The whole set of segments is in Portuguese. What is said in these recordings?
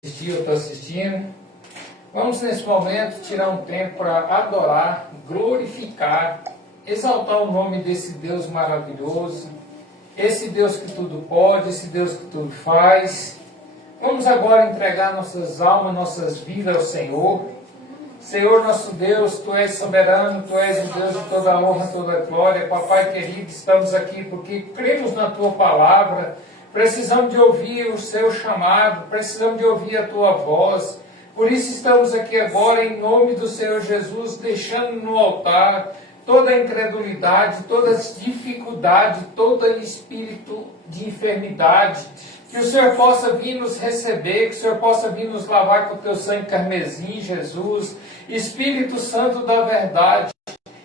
Eu estou assistindo. Vamos nesse momento tirar um tempo para adorar, glorificar, exaltar o nome desse Deus maravilhoso, esse Deus que tudo pode, esse Deus que tudo faz. Vamos agora entregar nossas almas, nossas vidas ao Senhor. Senhor nosso Deus, Tu és soberano, Tu és o Deus de toda honra, toda glória. Papai querido, estamos aqui porque cremos na Tua palavra. Precisamos de ouvir o seu chamado, precisamos de ouvir a tua voz. Por isso estamos aqui agora em nome do Senhor Jesus, deixando no altar toda a incredulidade, todas as dificuldades, todo espírito de enfermidade. Que o Senhor possa vir nos receber, que o Senhor possa vir nos lavar com o teu sangue carmesim, Jesus. Espírito Santo da verdade,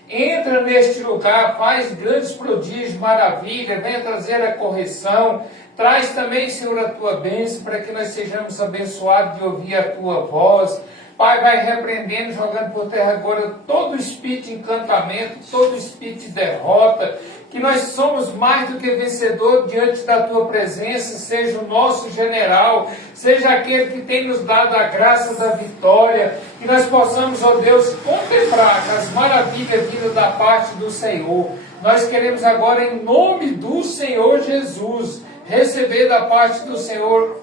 entra neste lugar, faz grandes prodígios, maravilha, venha trazer a correção. Traz também, Senhor, a tua bênção, para que nós sejamos abençoados de ouvir a tua voz. Pai, vai repreendendo, jogando por terra agora todo espírito de encantamento, todo espírito de derrota, que nós somos mais do que vencedor diante da tua presença, seja o nosso general, seja aquele que tem nos dado a graça da vitória, que nós possamos, ó Deus, contemplar as maravilhas vindas da parte do Senhor. Nós queremos agora, em nome do Senhor Jesus, receber da parte do Senhor,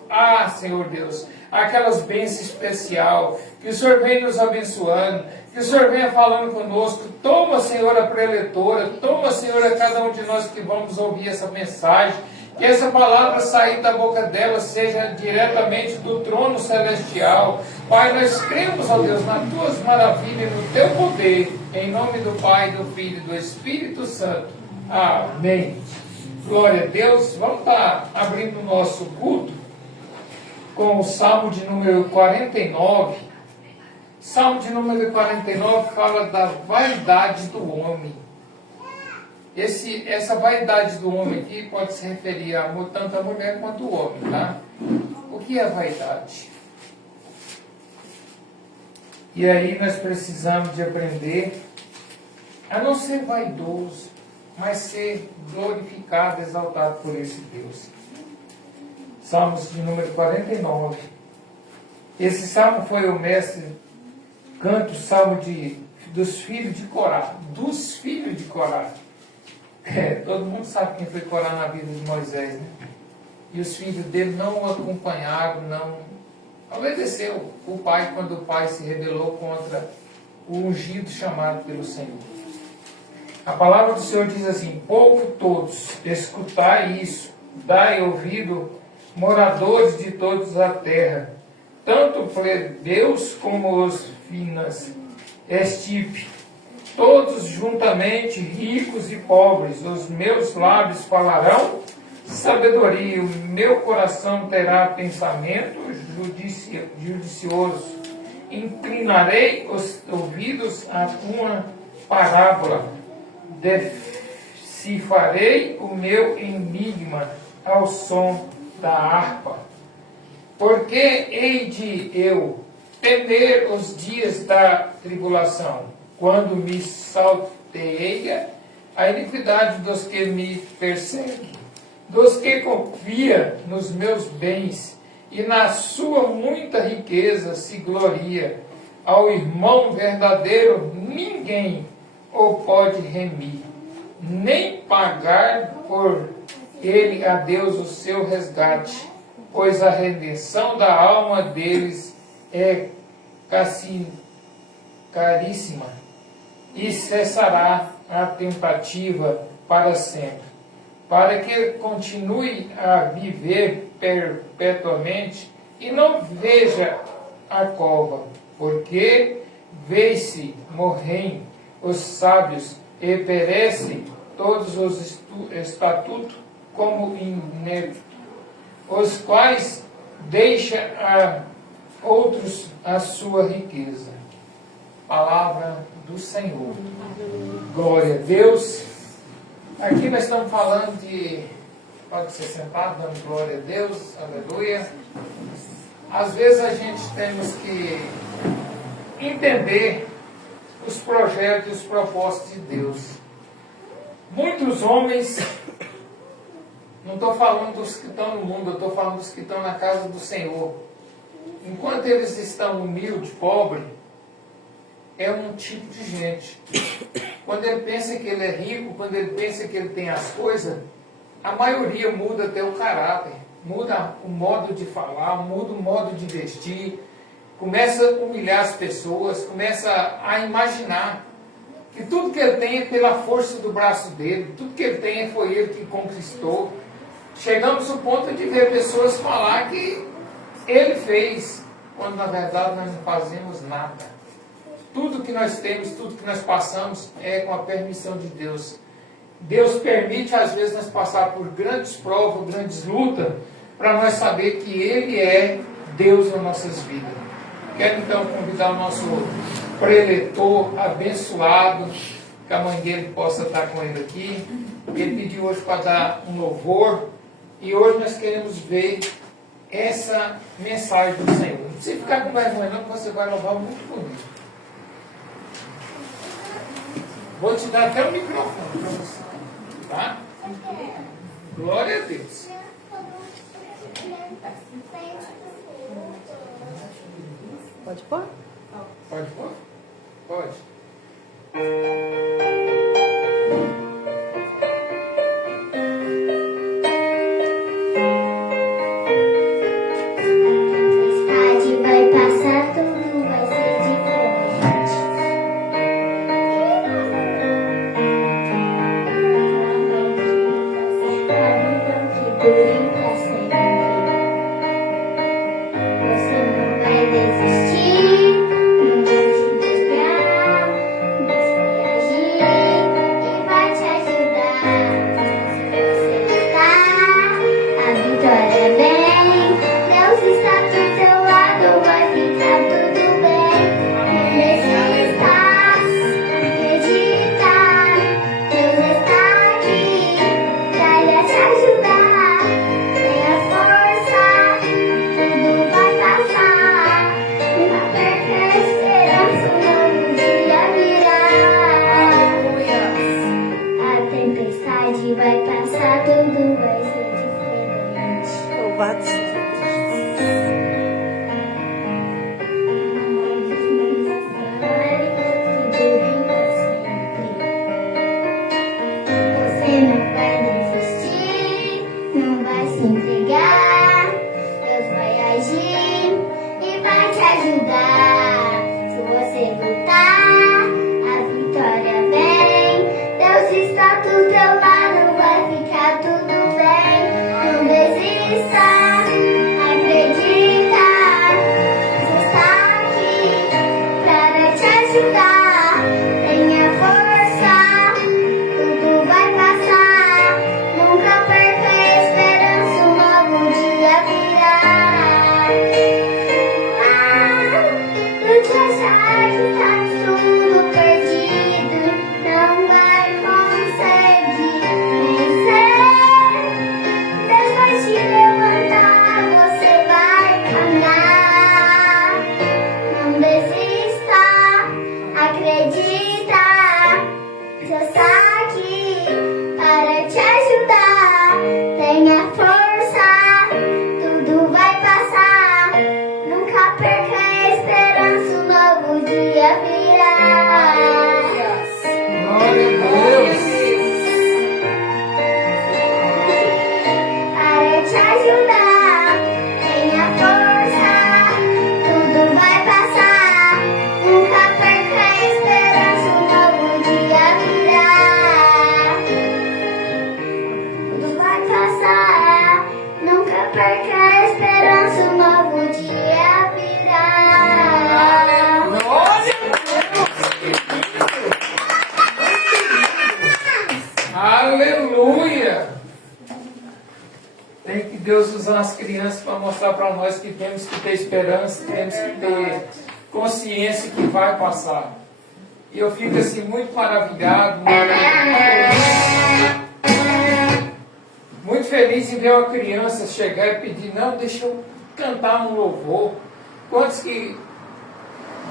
Senhor Deus, aquelas bênçãos especial, que o Senhor venha nos abençoando, que o Senhor venha falando conosco. Toma, Senhor, a preletora, toma, Senhor, a cada um de nós que vamos ouvir essa mensagem, que essa palavra sair da boca dela seja diretamente do trono celestial. Pai, nós cremos, ó Deus, nas tuas maravilhas, no teu poder, em nome do Pai, do Filho e do Espírito Santo. Amém. Glória a Deus. Vamos estar abrindo o nosso culto com o Salmo de número 49. Salmo de número 49 fala da vaidade do homem. Essa vaidade do homem aqui pode se referir a tanto a mulher quanto o homem, tá? O que é vaidade? E aí nós precisamos de aprender a não ser vaidoso, mas ser glorificado, exaltado por esse Deus. Salmos de número 49. Esse salmo foi o mestre canto, salmo dos filhos de Corá. Dos filhos de Corá. Todo mundo sabe quem foi Corá na vida de Moisés, né? E os filhos dele não o acompanharam, não obedeceu o pai quando o pai se rebelou contra o ungido chamado pelo Senhor. A palavra do Senhor diz assim: pouco todos, escutai isso, dai ouvido, moradores de toda a terra, tanto plebeus como os finas, estirpe, todos juntamente, ricos e pobres, os meus lábios falarão sabedoria, o meu coração terá pensamento judicioso, inclinarei os ouvidos à tua parábola, decifrarei o meu enigma ao som da harpa. Porque hei de eu temer os dias da tribulação, quando me salteia a iniquidade dos que me perseguem, dos que confia nos meus bens e na sua muita riqueza se gloria. Ao irmão verdadeiro ninguém o pode remir, nem pagar por ele a Deus o seu resgate, pois a redenção da alma deles é caríssima, e cessará a tentativa para sempre, para que continue a viver perpetuamente e não veja a cova, porque vê-se morrem os sábios e perecem todos os estatutos como ineptos, os quais deixa a outros a sua riqueza. Palavra do Senhor. Glória a Deus. Aqui nós estamos falando de... Pode ser sentado, dando glória a Deus. Aleluia. Às vezes a gente temos que entender os projetos e os propósitos de Deus. Muitos homens... Não estou falando dos que estão no mundo, eu estou falando dos que estão na casa do Senhor. enquanto eles estão humildes, pobres, é um tipo de gente. Quando ele pensa que ele é rico, quando ele pensa que ele tem as coisas, a maioria muda até o caráter, muda o modo de falar, muda o modo de vestir, começa a humilhar as pessoas, começa a imaginar que tudo que ele tem é pela força do braço dele, tudo que ele tem foi ele que conquistou. Chegamos ao ponto de ver pessoas falar que ele fez, quando na verdade nós não fazemos nada. Tudo que nós temos, tudo que nós passamos é com a permissão de Deus. Deus permite às vezes nós passar por grandes provas, grandes lutas, para nós saber que Ele é Deus nas nossas vidas. Quero então convidar o nosso preletor abençoado, que a mãe dele possa estar com ele aqui. Ele pediu hoje para dar um louvor, e hoje nós queremos ver essa mensagem do Senhor. Não precisa ficar com vergonha não, que você vai louvar muito bonito. Vou te dar até o microfone para você, tá? Glória a Deus. Pode pôr? Pode pôr? Pode. Tempestade vai passar, tudo vai ser diferente. Que dure pra sempre. Você não vai desistir, não vai se entregar. Deus vai agir e vai te ajudar. Se você lutar, a vitória vem. Deus está do seu lado, vai ficar tudo bem. Não desista, acredita. Deus está aqui pra te ajudar. Tenha força, tudo vai passar. Nunca perca a esperança, um novo dia virá. A tempestade vai passar, tudo vai ser diferente. Louvado seja Você não vai desistir, não vai se entregar. Deus vai agir e vai te ajudar. Se você lutar, a vitória vem. Deus está do teu lado, vai ficar tudo bem. Não desista, acredita. Deus está aqui para te ajudar. Tenha força, tudo vai passar. Nunca perca a esperança, um novo dia virá. Não te achar que tá tudo perdido, não vai conseguir vencer. Deus vai te levantar, você vai caminhar. Não desista, acredita. Deus está aqui para te ajudar. Tenha força, tudo vai passar. Nunca perca a esperança, um novo dia virá. Glória a Deus. Para te ajudar, tenha força, tudo vai passar. Nunca perca a esperança, um novo dia virá. Tudo vai passar, nunca perca a esperança, um novo dia virá. Glória a Deus. Aleluia. Tem que Deus usar as crianças para mostrar para nós que temos que ter esperança, temos que ter consciência que vai passar. E eu fico assim muito maravilhado, muito feliz em ver uma criança chegar e pedir, não, deixa eu cantar um louvor. Quantos que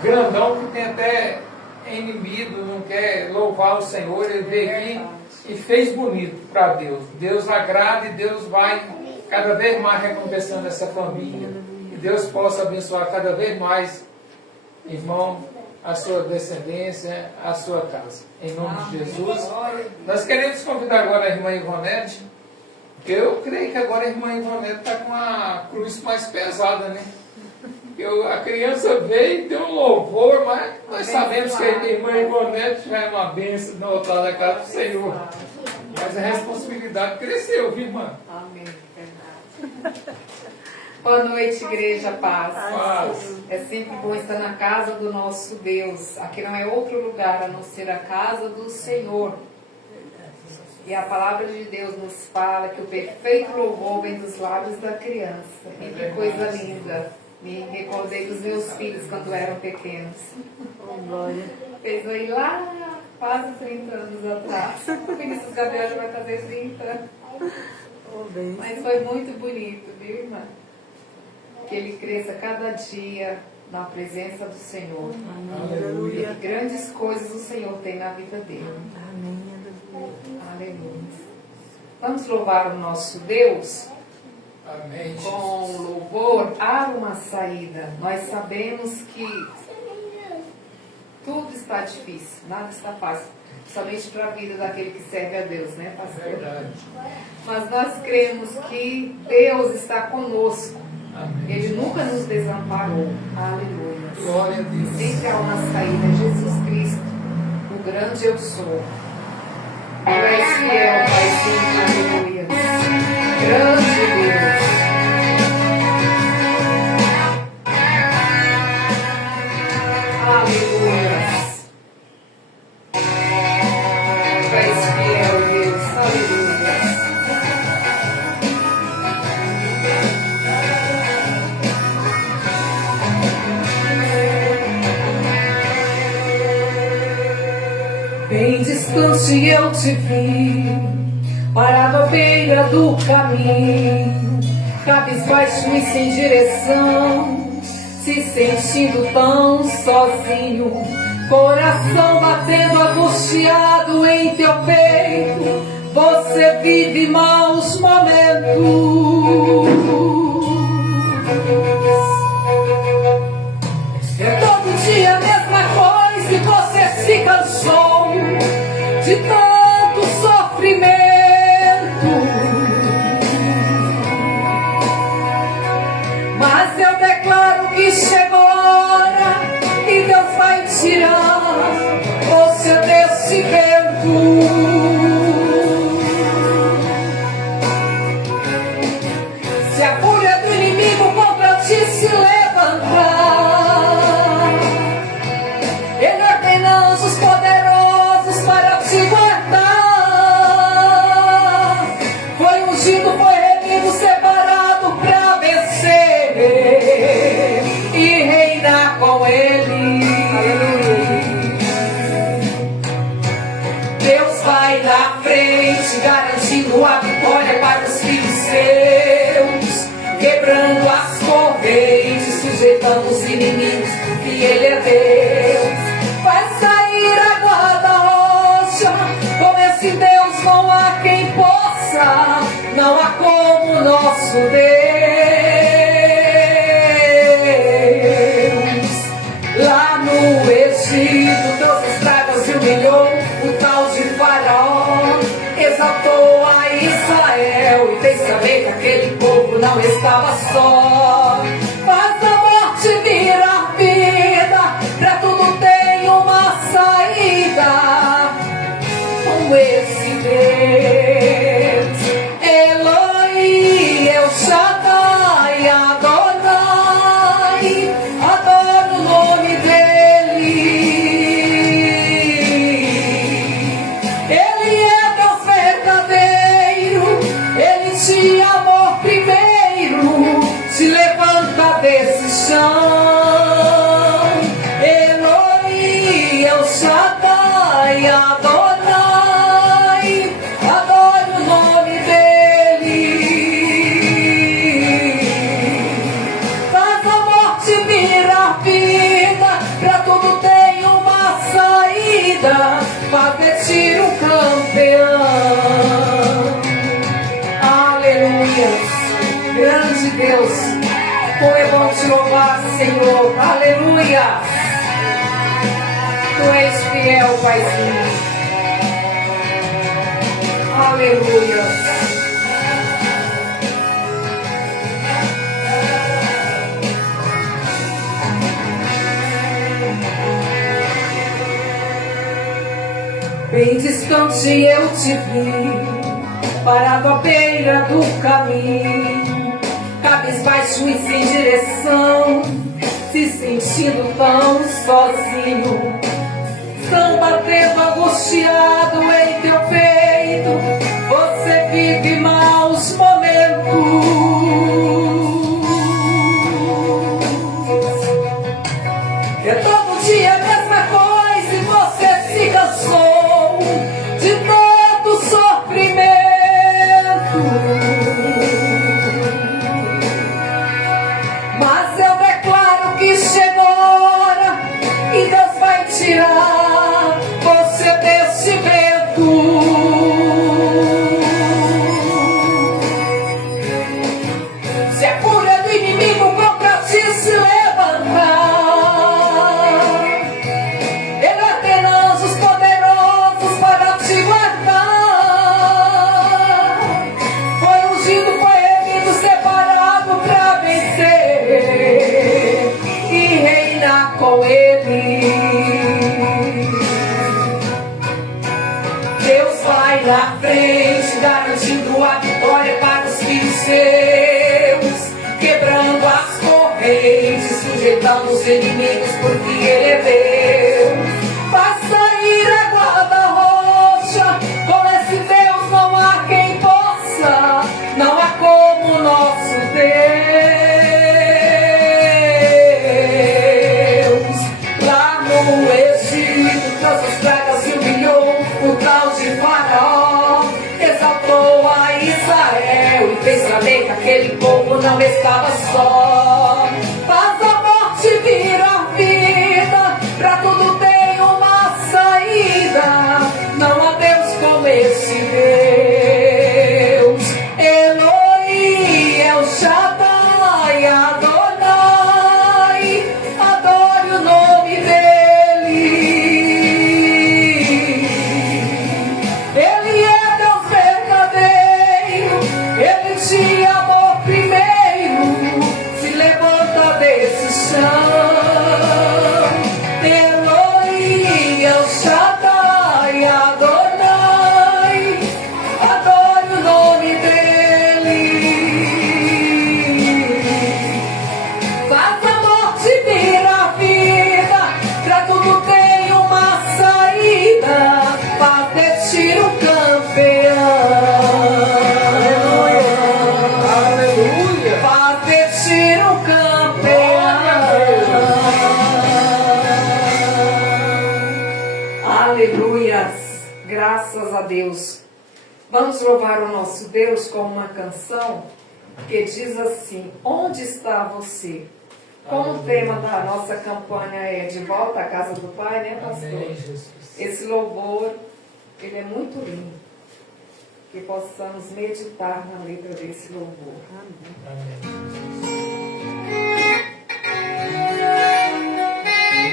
grandão que tem até inimigo, não quer louvar o Senhor, ele veio aqui e fez bonito para Deus. Deus agrada e Deus vai cada vez mais recompensando essa família. E Deus possa abençoar cada vez mais, irmão, a sua descendência, a sua casa. Em nome de Jesus. Nós queremos convidar agora a irmã Ivonete, porque eu creio que agora a irmã Ivonete está com a cruz mais pesada, né? A criança veio e deu um louvor, mas nós sabemos que a irmã Ivonete já é uma bênção no altar da casa do Senhor. Mas a responsabilidade cresceu, viu, irmã? Amém, verdade. Boa noite, igreja, paz. Paz. É sempre bom estar na casa do nosso Deus. Aqui não é outro lugar a não ser a casa do Senhor. E a palavra de Deus nos fala que o perfeito louvor vem dos lábios da criança. E que coisa linda. Me recordei dos meus filhos quando eram pequenos. Fez aí lá quase 30 anos atrás. O Vinícius Gabriel já vai fazer 30. Mas foi muito bonito, viu, irmã? Que ele cresça cada dia na presença do Senhor. Aleluia. E grandes coisas o Senhor tem na vida dele. Amém. Aleluia. Vamos louvar o nosso Deus. Amém. Com louvor há uma saída. Nós sabemos que tudo está difícil, nada está fácil. Somente para a vida daquele que serve a Deus, né, pastor? Verdade. Mas nós cremos que Deus está conosco. Amém. Ele nunca nos desamparou. Aleluia. Glória a Deus. Sempre há uma saída. Jesus Cristo, o grande eu sou. Tu és fiel, Paizinho. Aleluia. Grande Deus. Aleluia. Tu és fiel, Deus. Aleluia. Bem distante eu te vi, parado à beira do caminho, cabisbaixo e sem direção, se sentindo tão sozinho, coração batendo angustiado em teu peito, você vive maus momentos. É todo dia a mesma coisa e você se cansou de tanto sofrimento. Mas eu declaro que chegou a hora e Deus vai tirar você desse vento. Se a fúria do inimigo contra ti se levantar, Ele ordena anjos poderosos para te guardar. Foi ungido, foi remido, separado para vencer e reinar com Ele. Deus vai na frente, garantindo a vitória para os filhos seus, quebrando as correntes, sujeitando os inimigos, porque Ele é Deus. Vai sair água da rocha, com esse Deus não há quem possa, não há como nosso Deus. Lá no Egito, Deus estragas e humilhou o tal de Faraó, exaltou a Israel e fez saber que aquele povo não estava só. Faz a morte virar vida, pra tudo tem uma saída. Com esse Deus, Eloi, El Shaddai, Adonai, adoro o nome dele. Ele é Deus verdadeiro, Ele te amou primeiro, te levanta desse chão. Eloi, El Shaddai, Adonai, adoro o nome dele. Faz a morte virar vida, pra tudo tem uma saída, faz de ti um campeão. Aleluia. Grande Deus, como é bom te louvar, Senhor. Aleluia. Tu és fiel, Paizinho. Aleluia. Bem distante eu te vi, parado à beira do caminho, cabisbaixo e sem direção, se sentindo tão sozinho, tão batendo angustiado em teu peito, você vive maus momentos. É todo dia a mesma coisa e você se cansou de tanto sofrimento. Mas eu declaro que chegou a hora e Deus vai tirar você desse vento. Se a cura do inimigo contra ti se levantar, Ele tem anjos poderosos para te guardar. Foi ungido, foi remido, separado para vencer e reinar com Ele. Deus vai na frente, garantindo a vitória para os filhos seus, quebrando as correntes, sujeitando os inimigos, porque Ele é Deus. Vai sair a guarda roxa, com esse Deus não há quem possa, não há como nosso Deus. Lá no Egito, tantas pragas se humilhou, o tal de Faraó exaltou a Israel e fez saber que aquele povo não estava só. Faz a morte virar vida, pra tudo tem uma saída. Não há Deus como esse Deus. Elohim, El Shaddai, Adonai, adore o nome dele. Ele é Deus verdadeiro, Ele te amou primeiro, se levanta desse chão. Elohim, El Shaddai, Adonai, adore o nome dele. Faz a morte virar vida, pra tudo tem uma saída, faz de ti um campeão. Aleluia. Faz de ti um campeão. Aleluias. Graças a Deus. Vamos louvar o nosso Deus com uma canção que diz assim: onde está você? Como o tema da nossa campanha é de volta à casa do Pai, né, pastor? Amém, Jesus. Esse louvor, ele é muito lindo. Que possamos meditar na letra desse louvor. Amém.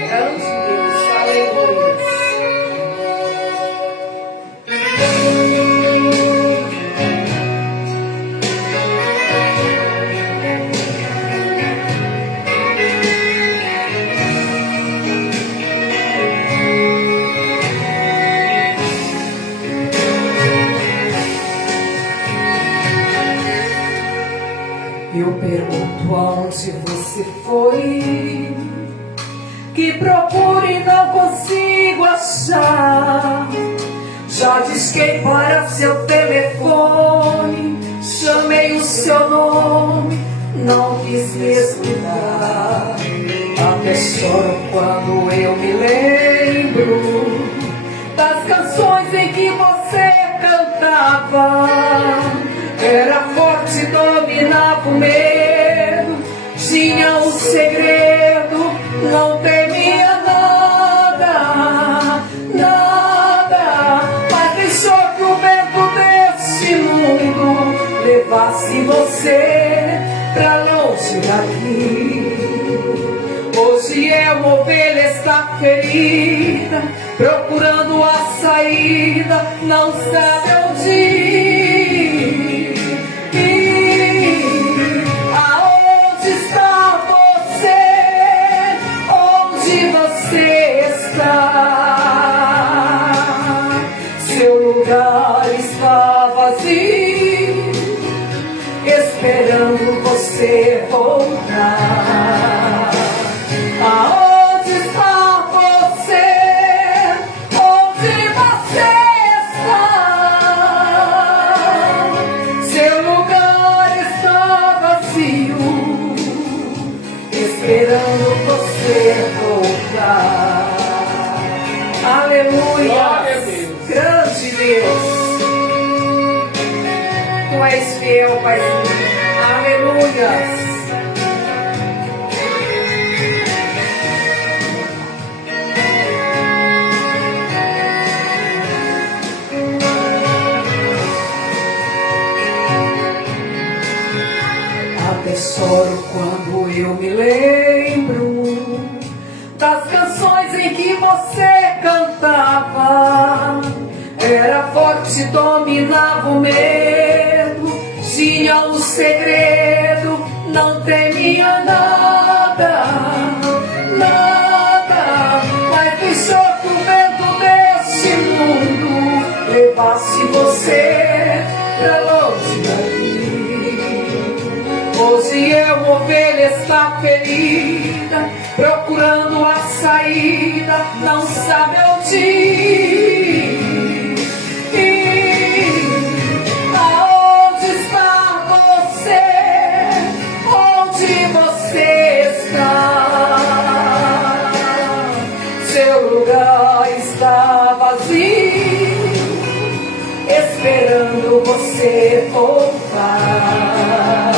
Grande Deus, aleluia. Eu pergunto aonde você foi, que procuro e não consigo achar. Já disquei para seu telefone, chamei o seu nome, não quis me escutar. Até choro quando eu me lembro das canções em que você cantava. Era forte, dominava o medo, tinha um segredo, não temia nada, nada. Mas deixou que o vento deste mundo levasse você pra longe daqui. Hoje é uma ovelha, está ferida, procurando a saída, não sabe onde ir. Aonde está você? Onde você está? Seu lugar está vazio, esperando você voltar. Aonde está você? Onde você está? Seu lugar está vazio, esperando você voltar. Aleluia! Glória a Deus. Grande Deus! Tu és fiel, Paizinho. Aleluia! Choro quando eu me lembro das canções em que você cantava. Era forte, dominava o medo, tinha um segredo, não temia nada, nada. Mas deixou que o vento deste mundo levasse você pra longe daqui. Hoje é uma ovelha, está ferida, procurando a saída, não sabe onde ir. Aonde está você? Onde você está? Seu lugar está vazio, esperando você voltar.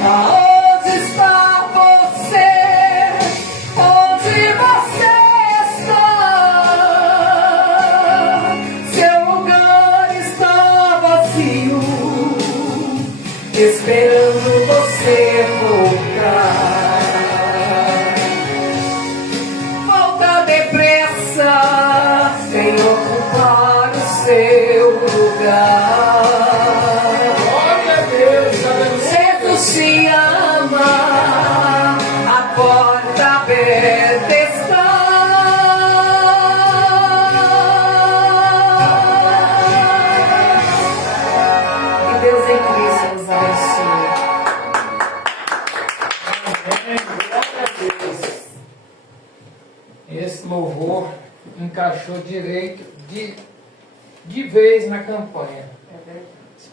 Aonde está você? Onde você está? Seu lugar está vazio, esperando você voltar. Volta depressa, vem ocupar o seu lugar. Se ama, a porta aberta está. Que Deus em Cristo nos abençoe. Glória a Deus. Esse louvor encaixou direito de vez na campanha. É verdade.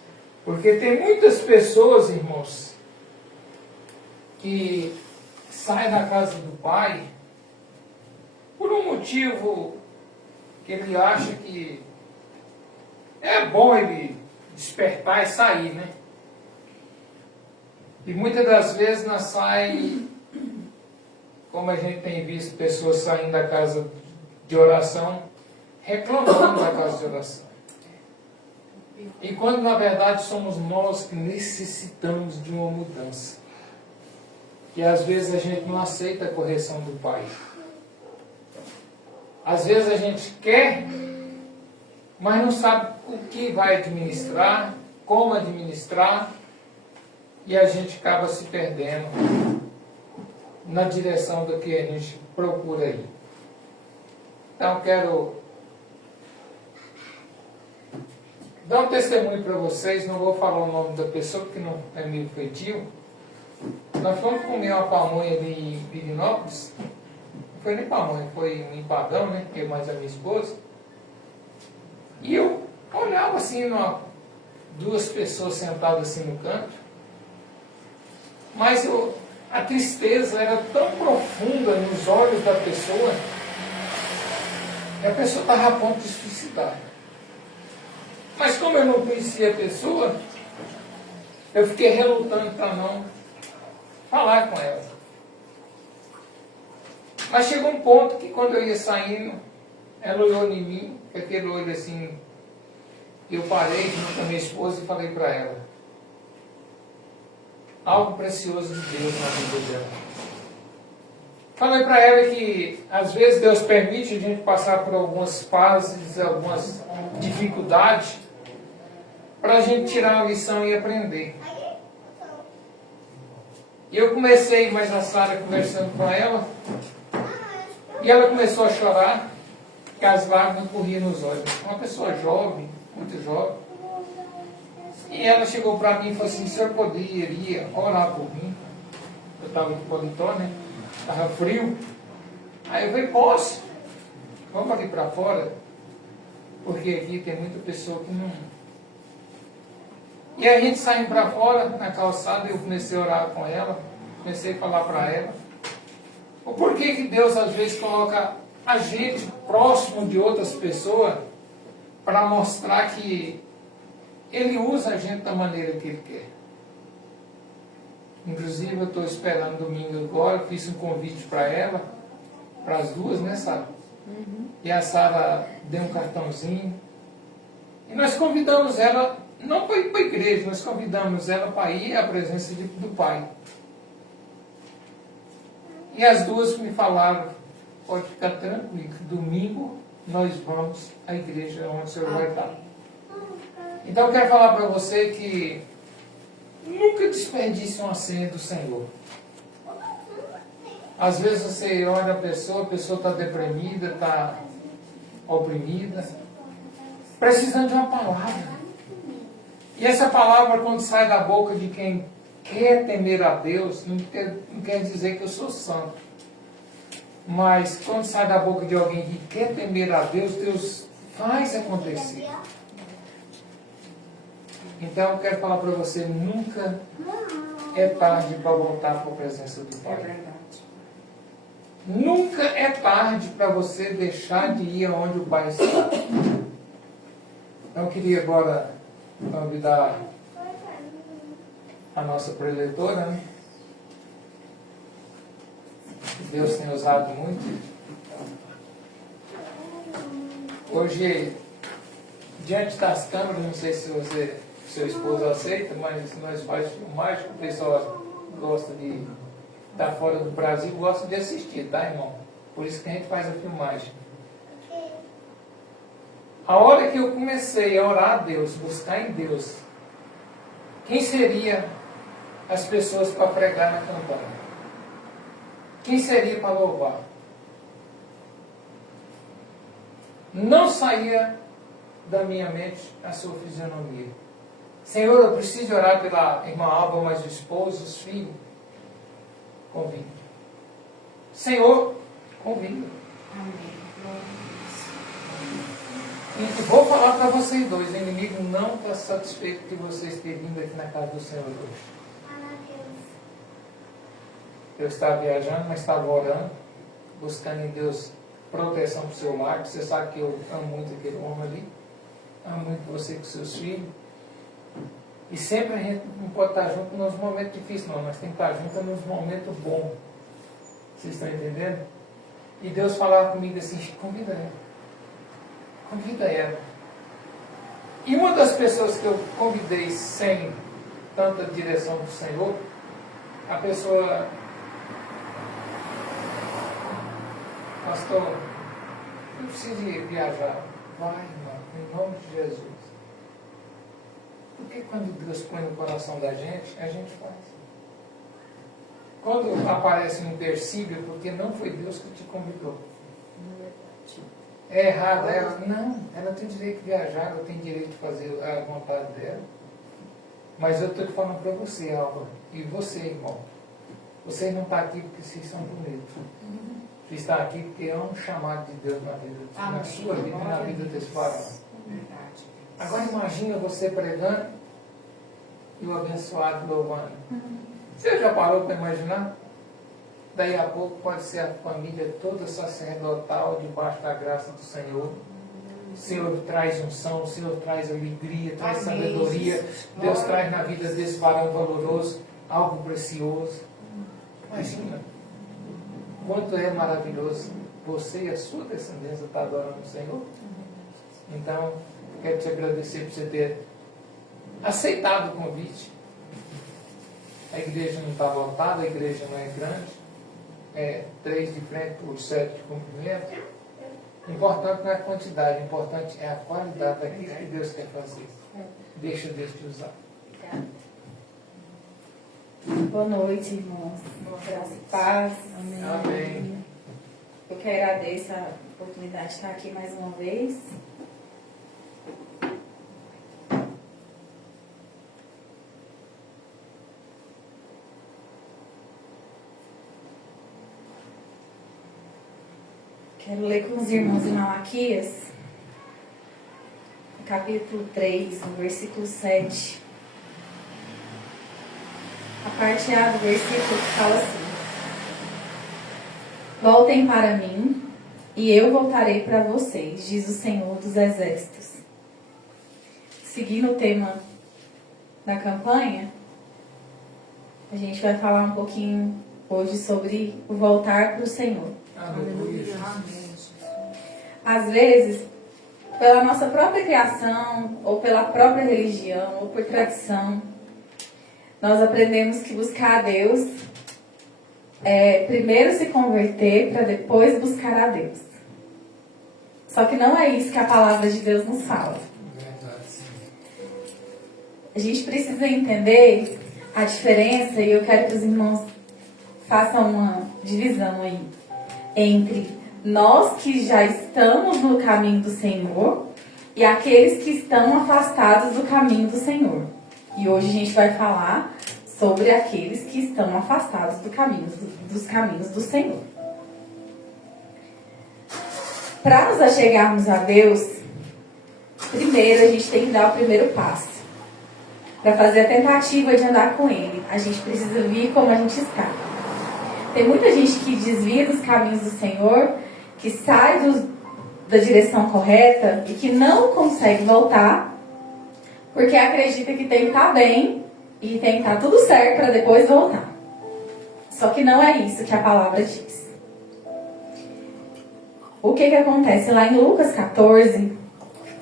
Porque tem muitas pessoas, irmãos, que saem da casa do pai por um motivo que ele acha que é bom ele despertar e sair, né? E muitas das vezes nós saímos, como a gente tem visto pessoas saindo da casa de oração, reclamando da casa de oração. E quando na verdade somos nós que necessitamos de uma mudança. E às vezes a gente não aceita a correção do Pai. Às vezes a gente quer, mas não sabe o que vai administrar, como administrar, e a gente acaba se perdendo na direção do que a gente procura aí. Então quero dar um testemunho para vocês, não vou falar o nome da pessoa, porque não é meio feitio. Nós fomos comer uma pamonha ali em Pirinópolis. Não foi nem pamonha, foi um empadão, né? Que é mais a minha esposa. E eu olhava assim, duas pessoas sentadas assim no canto. Mas a tristeza era tão profunda nos olhos da pessoa, que a pessoa estava a ponto de suicidar. Mas como eu não conhecia a pessoa, eu fiquei relutando para não falar com ela. Mas chegou um ponto que quando eu ia saindo, ela olhou em mim, com aquele olho assim, eu parei junto com a minha esposa e falei para ela: algo precioso de Deus na vida dela. Falei para ela que às vezes Deus permite a gente passar por algumas fases, algumas dificuldades, para a gente tirar a lição e aprender. E eu comecei, mais a Sara conversando com ela, e ela começou a chorar, que as lágrimas corriam nos olhos. Uma pessoa jovem, muito jovem. E ela chegou para mim e falou assim: o senhor poderia orar por mim? Eu estava de paletó, né? Estava frio. Aí eu falei: posso. Vamos ali para fora, porque aqui tem muita pessoa que não... E a gente saindo para fora, na calçada, eu comecei a orar com ela, comecei a falar para ela o porquê que Deus às vezes coloca a gente próximo de outras pessoas para mostrar que Ele usa a gente da maneira que Ele quer. Inclusive, eu estou esperando domingo agora, fiz um convite para ela, para as duas, né, Sara? E a Sara deu um cartãozinho. E nós convidamos ela, não para ir para a igreja, nós convidamos ela para ir à presença do Pai. E as duas me falaram: pode ficar tranquilo, domingo nós vamos à igreja onde o senhor vai estar. Então eu quero falar para você que nunca desperdice uma senha do Senhor. Às vezes você olha a pessoa está deprimida, está oprimida, precisando de uma palavra. E essa palavra, quando sai da boca de quem quer temer a Deus, não quer dizer que eu sou santo. Mas quando sai da boca de alguém que quer temer a Deus, Deus faz acontecer. Então eu quero falar para você: nunca é tarde para voltar para a presença do Pai. É verdade. Nunca é tarde para você deixar de ir aonde o Pai está. Então eu queria agora convidar a nossa preletora, né? Deus tem usado muito. Hoje, diante das câmeras, não sei se seu esposo aceita, mas nós fazemos filmagem, o pessoal gosta de estar fora do Brasil, gosta de assistir, tá, irmão? Por isso que a gente faz a filmagem. A hora que eu comecei a orar a Deus, buscar em Deus, quem seria as pessoas para pregar na campanha? Quem seria para louvar? Não saía da minha mente a sua fisionomia. Senhor, eu preciso orar pela irmã Alba, mas o esposo, os filhos. Convido. Senhor, convido. E vou falar para vocês dois: o inimigo não está satisfeito que vocês tenham vindo aqui na casa do Senhor hoje. Eu estava viajando, mas estava orando, buscando em Deus proteção para o seu Marcos. Você sabe que eu amo muito aquele homem ali, amo muito você com seus filhos. E sempre a gente não pode estar junto nos momentos difíceis, não. Nós temos que estar junto nos momentos bons. Vocês estão entendendo? E Deus falava comigo assim: convida ela. Convida ela. E uma das pessoas que eu convidei sem tanta direção do Senhor, a pessoa: pastor, eu preciso viajar. Vai, irmão, em nome de Jesus. Porque quando Deus põe no coração da gente, a gente faz. Quando aparece um empecilho, porque não foi Deus que te convidou. É errado ela? Não, ela tem direito de viajar, ela tem direito de fazer a vontade dela. Mas eu estou te falando para você, Alba, e você, irmão. Você não está aqui porque vocês são bonitos. Você está aqui porque é um chamado de Deus na sua vida e na vida desse varão. Agora imagina você pregando e o abençoado louvando. Você já parou para imaginar? Daí a pouco pode ser a família toda sacerdotal debaixo da graça do Senhor. O Senhor traz unção, o Senhor traz alegria, traz sabedoria. Deus traz na vida desse varão valoroso algo precioso. Imagina quanto é maravilhoso você e a sua descendência estar adorando o Senhor. Então, quero te agradecer por você ter aceitado o convite. A igreja não está lotada, a igreja não é grande. 3 de frente por 7 de comprimento. Importante não é a quantidade, importante é a qualidade daquilo que Deus quer fazer. Deixa Deus te usar. Boa noite, irmãos. Graça e paz. Amém. Eu que agradeço a oportunidade de estar aqui mais uma vez. Quero ler com os irmãos em Malaquias, no capítulo 3, no versículo 7. A parte A do versículo que fala assim: Voltem para mim, e eu voltarei para vocês, diz o Senhor dos Exércitos. Seguindo o tema da campanha, a gente vai falar um pouquinho hoje sobre o voltar para o Senhor. Aleluia. Às vezes, pela nossa própria criação, ou pela própria religião, ou por tradição, nós aprendemos que buscar a Deus é primeiro se converter para depois buscar a Deus. Só que não é isso que a palavra de Deus nos fala. A gente precisa entender a diferença, e eu quero que os irmãos façam uma divisão aí entre nós que já estamos no caminho do Senhor e aqueles que estão afastados do caminho do Senhor. E hoje a gente vai falar sobre aqueles que estão afastados dos caminhos do Senhor. Para nos achegarmos a Deus, primeiro a gente tem que dar o primeiro passo. Para fazer a tentativa de andar com Ele, a gente precisa vir como a gente está. Tem muita gente que desvia dos caminhos do Senhor, que sai da direção correta e que não consegue voltar, porque acredita que tem que estar bem e tem que estar tudo certo para depois voltar. Só que não é isso que a palavra diz. O que acontece lá em Lucas 14,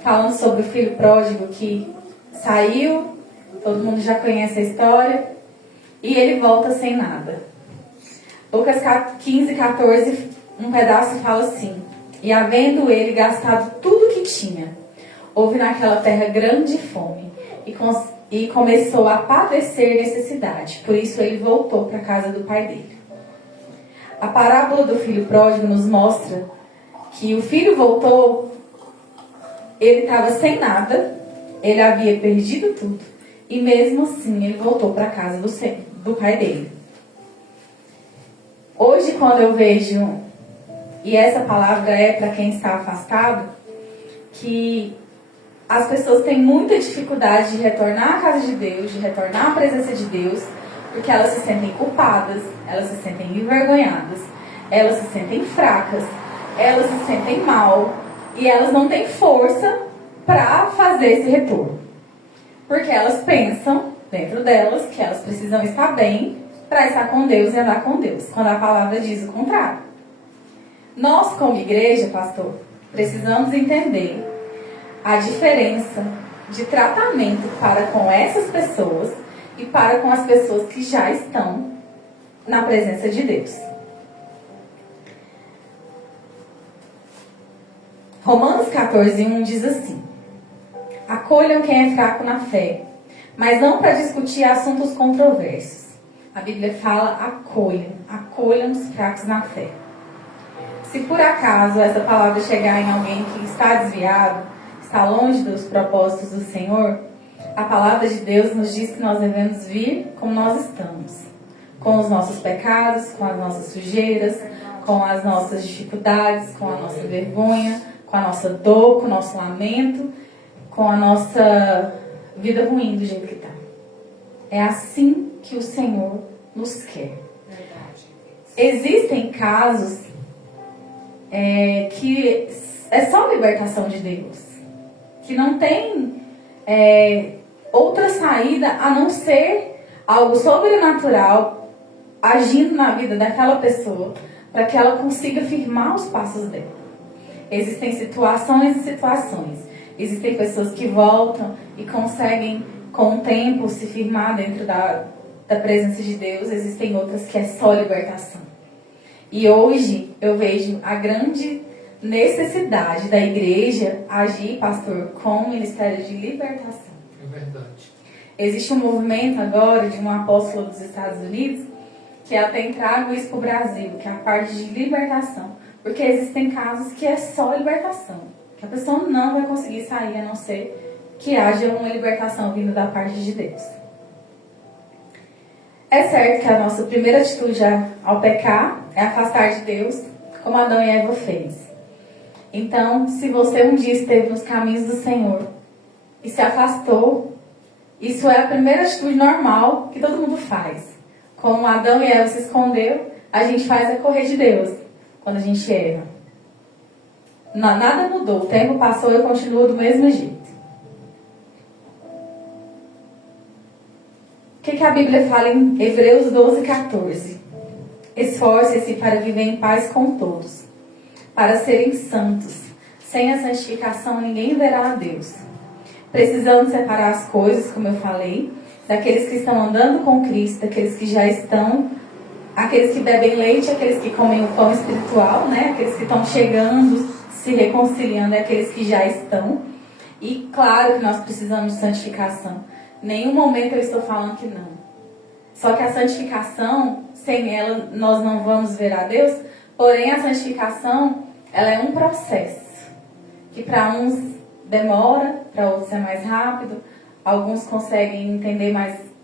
falando sobre o filho pródigo que saiu, todo mundo já conhece a história, e ele volta sem nada. Lucas 15, 14, um pedaço fala assim: E havendo ele gastado tudo que tinha, houve naquela terra grande fome, e começou a padecer necessidade. Por isso ele voltou para a casa do pai dele. A parábola do filho pródigo nos mostra que o filho voltou, ele estava sem nada, ele havia perdido tudo, e mesmo assim ele voltou para a casa do pai dele. Hoje, quando eu vejo, e essa palavra é para quem está afastado, que as pessoas têm muita dificuldade de retornar à casa de Deus, de retornar à presença de Deus, porque elas se sentem culpadas, elas se sentem envergonhadas, elas se sentem fracas, elas se sentem mal, e elas não têm força para fazer esse retorno. Porque elas pensam, dentro delas, que elas precisam estar bem para estar com Deus e andar com Deus, quando a palavra diz o contrário. Nós, como igreja, pastor, precisamos entender a diferença de tratamento para com essas pessoas e para com as pessoas que já estão na presença de Deus. Romanos 14:1 diz assim: Acolham quem é fraco na fé, mas não para discutir assuntos controversos. A Bíblia fala acolham os fracos na fé. Se por acaso essa palavra chegar em alguém que está desviado, está longe dos propósitos do Senhor, a palavra de Deus nos diz que nós devemos vir como nós estamos, com os nossos pecados, com as nossas sujeiras, com as nossas dificuldades, com a nossa vergonha, com a nossa dor, com o nosso lamento, com a nossa vida ruim do jeito que está. É assim que o Senhor nos quer. Existem casos que é só libertação de Deus, que não tem outra saída a não ser algo sobrenatural agindo na vida daquela pessoa para que ela consiga firmar os passos dela. Existem situações e situações. Existem pessoas que voltam e conseguem com o tempo se firmar dentro da presença de Deus. Existem outras que é só libertação. E hoje eu vejo a grande necessidade da igreja agir, pastor, com o ministério de libertação. É verdade. Existe um movimento agora de um apóstolo dos Estados Unidos que ela tem trago isso para o Brasil, que é a parte de libertação. Porque existem casos que é só libertação, que a pessoa não vai conseguir sair a não ser que haja uma libertação vindo da parte de Deus. É certo que a nossa primeira atitude ao pecar é afastar de Deus, como Adão e Eva fez. Então, se você um dia esteve nos caminhos do Senhor e se afastou, isso é a primeira atitude normal que todo mundo faz. Como Adão e Eva se escondeu, a gente faz é correr de Deus quando a gente erra. Nada mudou, o tempo passou e continua do mesmo jeito. O que a Bíblia fala em Hebreus 12:14? Esforce-se para viver em paz com todos, para serem santos. Sem a santificação ninguém verá a Deus. Precisamos separar as coisas, como eu falei, daqueles que estão andando com Cristo, daqueles que já estão, aqueles que bebem leite, aqueles que comem o pão espiritual, né? Aqueles que estão chegando, se reconciliando, aqueles que já estão. E claro que nós precisamos de santificação. Em nenhum momento eu estou falando que não. Só que a santificação, sem ela nós não vamos ver a Deus. Porém a santificação, ela é um processo que para uns demora, para outros é mais rápido. Alguns conseguem entender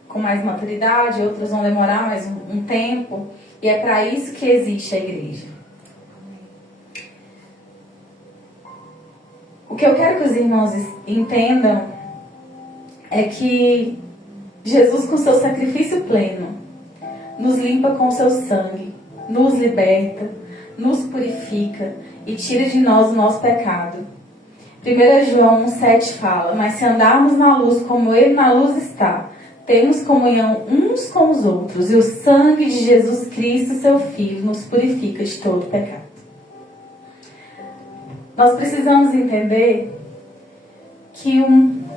com mais maturidade, outros vão demorar mais um tempo. E é para isso que existe a igreja. O que eu quero que os irmãos entendam é que Jesus, com seu sacrifício pleno, nos limpa com seu sangue, nos liberta, nos purifica e tira de nós o nosso pecado. 1 João 1,7 fala: mas se andarmos na luz como Ele na luz está, temos comunhão uns com os outros, e o sangue de Jesus Cristo, seu Filho, nos purifica de todo pecado. Nós precisamos entender que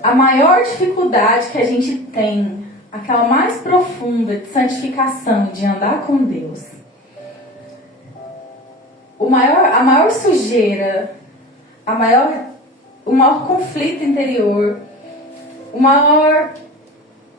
a maior dificuldade que a gente tem, aquela mais profunda de santificação, de andar com Deus, a maior sujeira, o maior conflito interior, a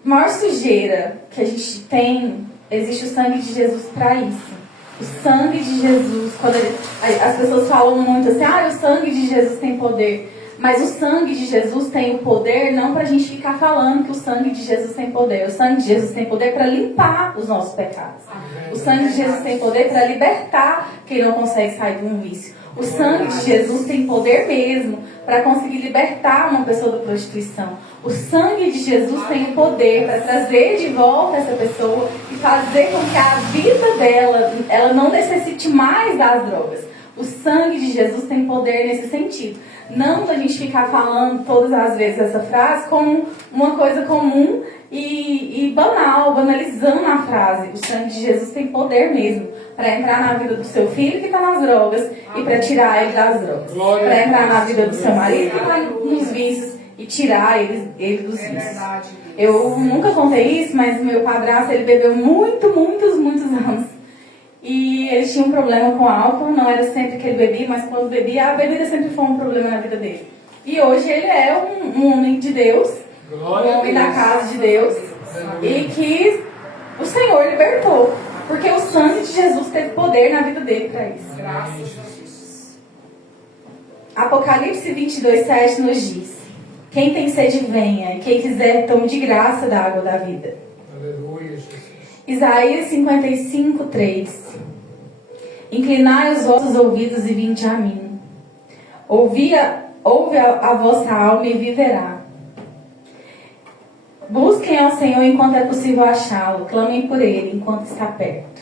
maior sujeira que a gente tem, existe o sangue de Jesus para isso. O sangue de Jesus, quando as pessoas falam muito assim, o sangue de Jesus tem poder. Mas o sangue de Jesus tem o poder não para a gente ficar falando que o sangue de Jesus tem poder. O sangue de Jesus tem poder para limpar os nossos pecados. O sangue de Jesus tem poder para libertar quem não consegue sair de um vício. O sangue de Jesus tem poder mesmo para conseguir libertar uma pessoa da prostituição. O sangue de Jesus tem o poder para trazer de volta essa pessoa e fazer com que a vida dela, ela não necessite mais das drogas. O sangue de Jesus tem poder nesse sentido. Não da gente ficar falando todas as vezes essa frase como uma coisa comum e banal, banalizando a frase. O sangue de Jesus tem poder mesmo para entrar na vida do seu filho que está nas drogas e para tirar ele das drogas. Para entrar na vida do seu marido que está nos vícios e tirar ele dos vícios. Eu nunca contei isso, mas o meu padrasto, ele bebeu muitos anos. E ele tinha um problema com álcool, não era sempre que ele bebia, mas quando bebia, a bebida sempre foi um problema na vida dele. E hoje ele é um homem de Deus, um homem da casa de Deus, e que o Senhor libertou, porque o sangue de Jesus teve poder na vida dele para isso. Graças a Jesus. Apocalipse 22:7 nos diz: quem tem sede venha, e quem quiser tome de graça da água da vida. Aleluia, Jesus. Isaías 55:3. Inclinai os vossos ouvidos e vinde a mim. Ouve a vossa alma e viverá. Busquem ao Senhor enquanto é possível achá-lo. Clamem por Ele enquanto está perto.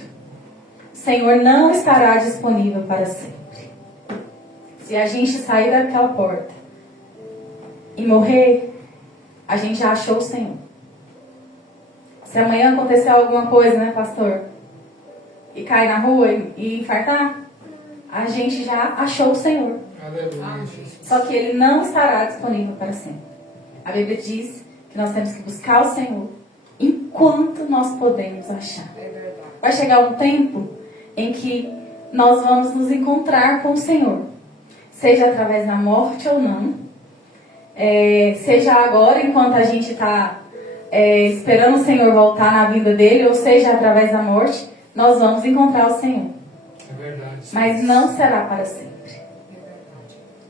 O Senhor não estará disponível para sempre. Se a gente sair daquela porta e morrer, a gente já achou o Senhor. Se amanhã acontecer alguma coisa, né, pastor? E cair na rua e infartar, a gente já achou o Senhor. Aleluia, Jesus. Só que Ele não estará disponível para sempre. A Bíblia diz que nós temos que buscar o Senhor enquanto nós podemos achar. É verdade. Vai chegar um tempo em que nós vamos nos encontrar com o Senhor. Seja através da morte ou não. Seja agora, enquanto a gente está esperando o Senhor voltar na vida dele, ou seja através da morte, nós vamos encontrar o Senhor. É verdade. Mas não será para sempre.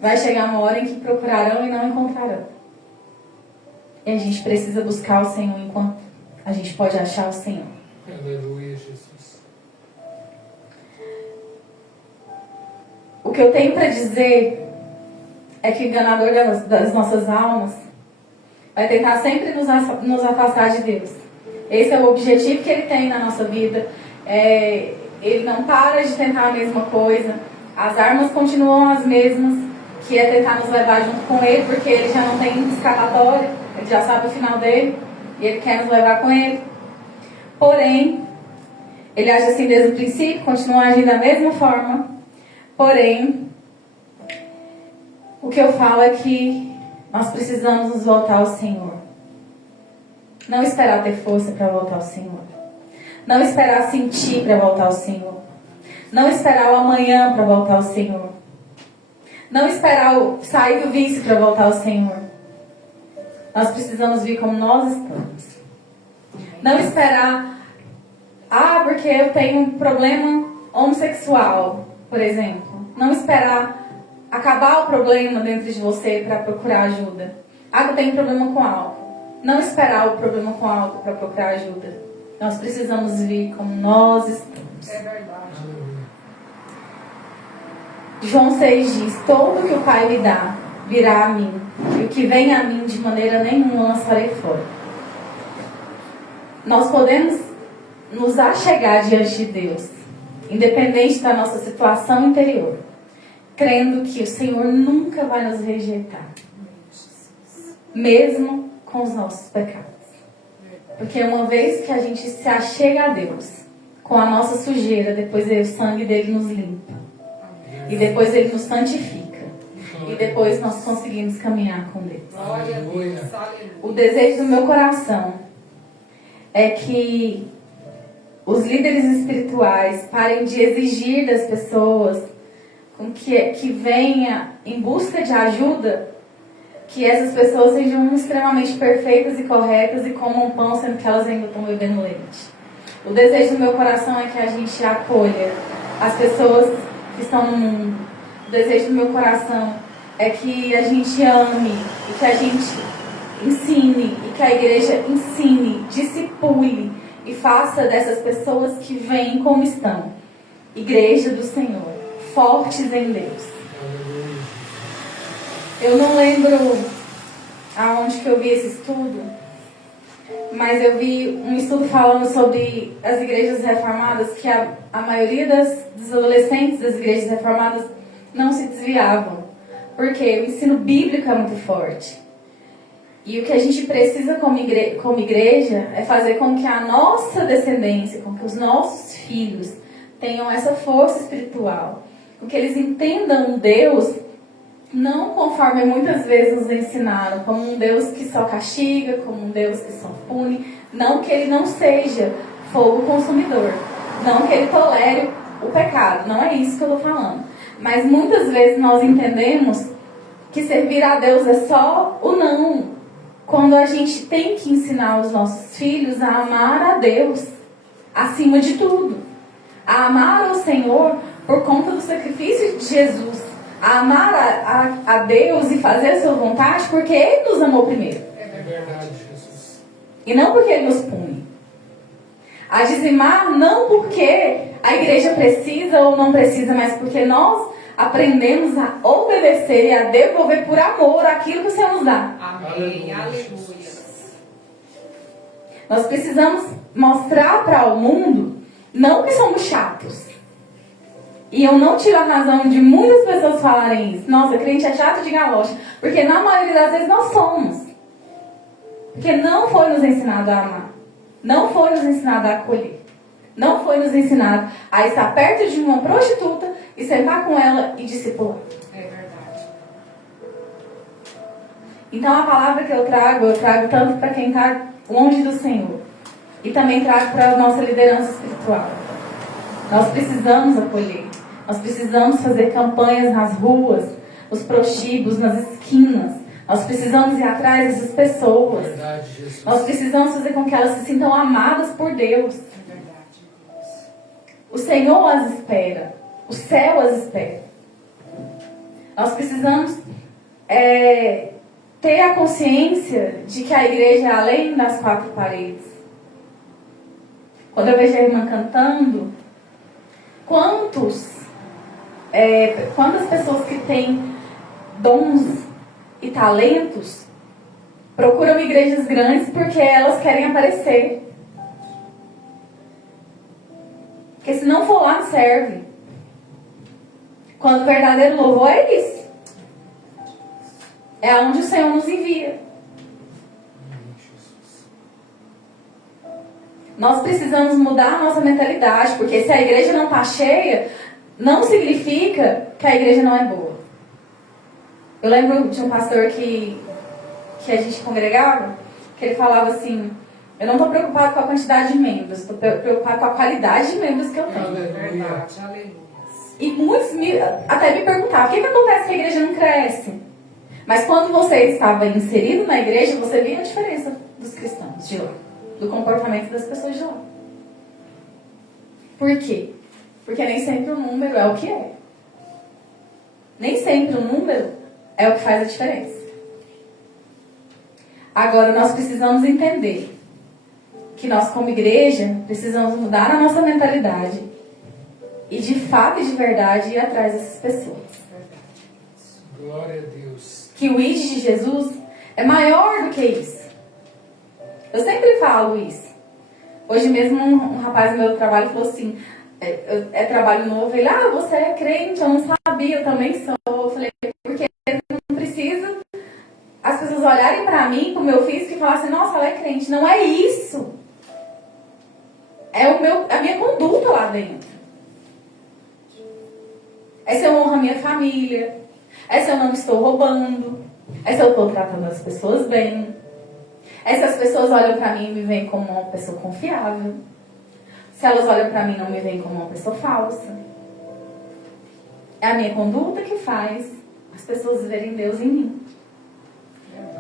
Vai chegar uma hora em que procurarão e não encontrarão. E a gente precisa buscar o Senhor enquanto a gente pode achar o Senhor. Aleluia, Jesus. O que eu tenho para dizer é que o enganador das nossas almas vai tentar sempre nos afastar de Deus. Esse é o objetivo que ele tem na nossa vida. Ele não para de tentar a mesma coisa. As armas continuam as mesmas, que é tentar nos levar junto com ele, porque ele já não tem escapatória, ele já sabe o final dele, e ele quer nos levar com ele. Porém, ele age assim desde o princípio, continua agindo da mesma forma. Porém, o que eu falo é que nós precisamos nos voltar ao Senhor. Não esperar ter força para voltar ao Senhor. Não esperar sentir para voltar ao Senhor. Não esperar o amanhã para voltar ao Senhor. Não esperar sair do vício para voltar ao Senhor. Nós precisamos vir como nós estamos. Não esperar, porque eu tenho um problema homossexual, por exemplo. Não esperar acabar o problema dentro de você para procurar ajuda. Eu tenho problema com álcool. Não esperar o problema com álcool para procurar ajuda. Nós precisamos vir como nós estamos. É verdade. João 6 diz: todo que o Pai me dá virá a mim, e o que vem a mim de maneira nenhuma lançarei fora. Nós podemos nos achegar diante de Deus, independente da nossa situação interior, crendo que o Senhor nunca vai nos rejeitar, mesmo com os nossos pecados. Porque uma vez que a gente se achega a Deus, com a nossa sujeira, depois o sangue dele nos limpa. E depois ele nos santifica. E depois nós conseguimos caminhar com Deus. Glória a Deus. Aleluia. O desejo do meu coração é que os líderes espirituais parem de exigir das pessoas que venha em busca de ajuda, que essas pessoas sejam extremamente perfeitas e corretas e comam pão, sendo que elas ainda estão bebendo leite. O desejo do meu coração é que a gente acolha as pessoas que estão no mundo. O desejo do meu coração é que a gente ame e que a gente ensine e que a igreja ensine, discipule e faça dessas pessoas que vêm como estão, igreja do Senhor, fortes em Deus. Eu não lembro aonde que eu vi esse estudo, mas eu vi um estudo falando sobre as igrejas reformadas, que a maioria dos adolescentes das igrejas reformadas não se desviavam, porque o ensino bíblico é muito forte. E o que a gente precisa como igreja é fazer com que a nossa descendência, com que os nossos filhos tenham essa força espiritual, com que eles entendam Deus não conforme muitas vezes nos ensinaram, como um Deus que só castiga, como um Deus que só pune. Não que ele não seja fogo consumidor, não que ele tolere o pecado, não é isso que eu estou falando. Mas muitas vezes nós entendemos que servir a Deus é só o não, quando a gente tem que ensinar os nossos filhos a amar a Deus acima de tudo, a amar ao Senhor por conta do sacrifício de Jesus, a amar a Deus e fazer a sua vontade porque Ele nos amou primeiro. É verdade, Jesus. E não porque Ele nos pune. A dizimar não porque a igreja precisa ou não precisa, mas porque nós aprendemos a obedecer e a devolver por amor aquilo que o Senhor nos dá. Amém. Aleluia. Nós precisamos mostrar para o mundo não que somos chatos. E eu não tiro a razão de muitas pessoas falarem isso. Nossa, crente é chato de galocha. Porque na maioria das vezes nós somos. Porque não foi nos ensinado a amar. Não foi nos ensinado a acolher. Não foi nos ensinado a estar perto de uma prostituta e sentar com ela e discipular. É verdade. Então a palavra que eu trago tanto para quem está longe do Senhor. E também trago para a nossa liderança espiritual. Nós precisamos acolher. Nós precisamos fazer campanhas nas ruas, nos prostíbulos, nas esquinas. Nós precisamos ir atrás dessas pessoas. Verdade, Jesus. Nós precisamos fazer com que elas se sintam amadas por Deus. O Senhor as espera. O céu as espera. Nós precisamos ter a consciência de que a igreja é além das quatro paredes. Quando eu vejo a irmã cantando, quantas pessoas que têm dons e talentos procuram igrejas grandes porque elas querem aparecer. Porque se não for lá, não serve. Quando o verdadeiro louvor é isso. É onde o Senhor nos envia. Nós precisamos mudar a nossa mentalidade, porque se a igreja não está cheia, não significa que a igreja não é boa. Eu lembro de um pastor que a gente congregava, que ele falava assim: eu não estou preocupado com a quantidade de membros, estou preocupado com a qualidade de membros que eu tenho. Aleluia. Verdade, aleluia. E muitos até me perguntavam: o que acontece que a igreja não cresce? Mas quando você estava inserido na igreja, você via a diferença dos cristãos de lá, do comportamento das pessoas de lá. Por quê? Porque nem sempre o número é o que é. Nem sempre o número é o que faz a diferença. Agora, nós precisamos entender que nós, como igreja, precisamos mudar a nossa mentalidade e, de fato e de verdade, ir atrás dessas pessoas. Glória a Deus. Que o ID de Jesus é maior do que isso. Eu sempre falo isso. Hoje mesmo um rapaz do meu trabalho falou assim: é trabalho novo. Ele: você é crente? Eu não sabia, eu também sou. Eu falei: porque não precisa as pessoas olharem pra mim, pro meu físico, e falarem: nossa, ela é crente. Não é isso. É a minha conduta lá dentro. É se eu honro a minha família. É se eu não estou roubando. É se eu estou tratando as pessoas bem. É se as pessoas olham pra mim e me veem como uma pessoa confiável. Se elas olham pra mim e não me veem como uma pessoa falsa. É a minha conduta que faz as pessoas verem Deus em mim.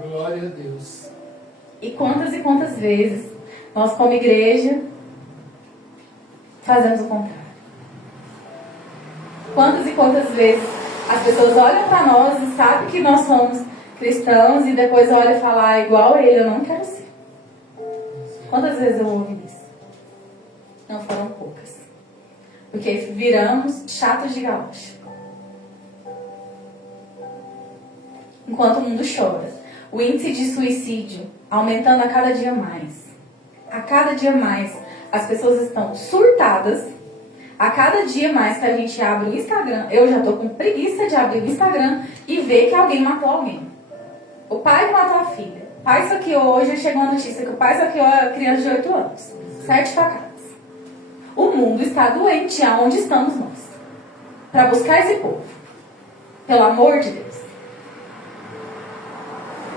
Glória a Deus. E quantas vezes nós, como igreja, fazemos o contrário. Quantas e quantas vezes as pessoas olham para nós e sabem que nós somos cristãos e depois olham e falam: igual a ele, eu não quero ser. Quantas vezes eu ouvi isso? Não foram poucas. Porque viramos chatos de gaúcho. Enquanto o mundo chora. O índice de suicídio aumentando a cada dia mais. A cada dia mais as pessoas estão surtadas. A cada dia mais que a gente abre o Instagram, eu já tô com preguiça de abrir o Instagram e ver que alguém matou alguém. O pai matou a filha. O pai saqueou, hoje chegou a notícia que o pai saqueou a criança de 8 anos. 7 facadas. O mundo está doente, aonde estamos nós? Para buscar esse povo. Pelo amor de Deus.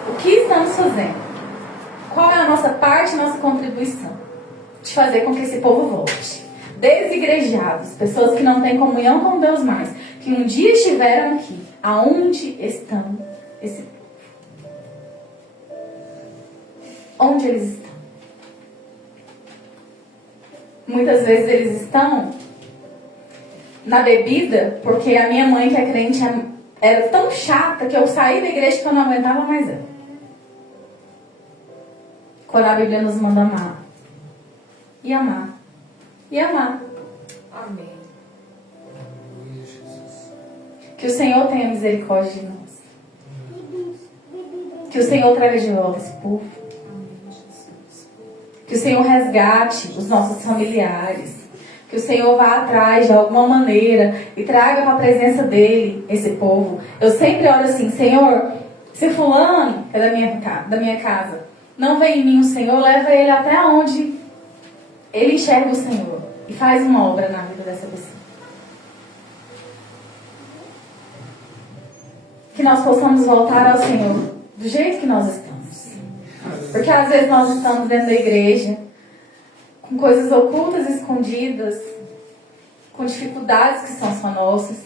O que estamos fazendo? Qual é a nossa parte, nossa contribuição? De fazer com que esse povo volte. Desigrejados, pessoas que não têm comunhão com Deus mais, que um dia estiveram aqui. Aonde estão esse povo? Onde eles estão? Muitas vezes eles estão na bebida, porque a minha mãe, que é crente, era tão chata que eu saí da igreja que eu não aguentava mais ela. Quando a Bíblia nos manda amar. E amar. E amar. Amém. Aleluia, Jesus. Que o Senhor tenha misericórdia de nós. Que o Senhor traga de volta esse povo. Que o Senhor resgate os nossos familiares. Que o Senhor vá atrás de alguma maneira e traga para a presença dele esse povo. Eu sempre oro assim: Senhor, se fulano é da minha casa, não vem em mim o Senhor, leva ele até onde ele enxerga o Senhor e faz uma obra na vida dessa pessoa. Que nós possamos voltar ao Senhor do jeito que nós estamos. Porque às vezes nós estamos dentro da igreja com coisas ocultas, escondidas, com dificuldades que são só nossas,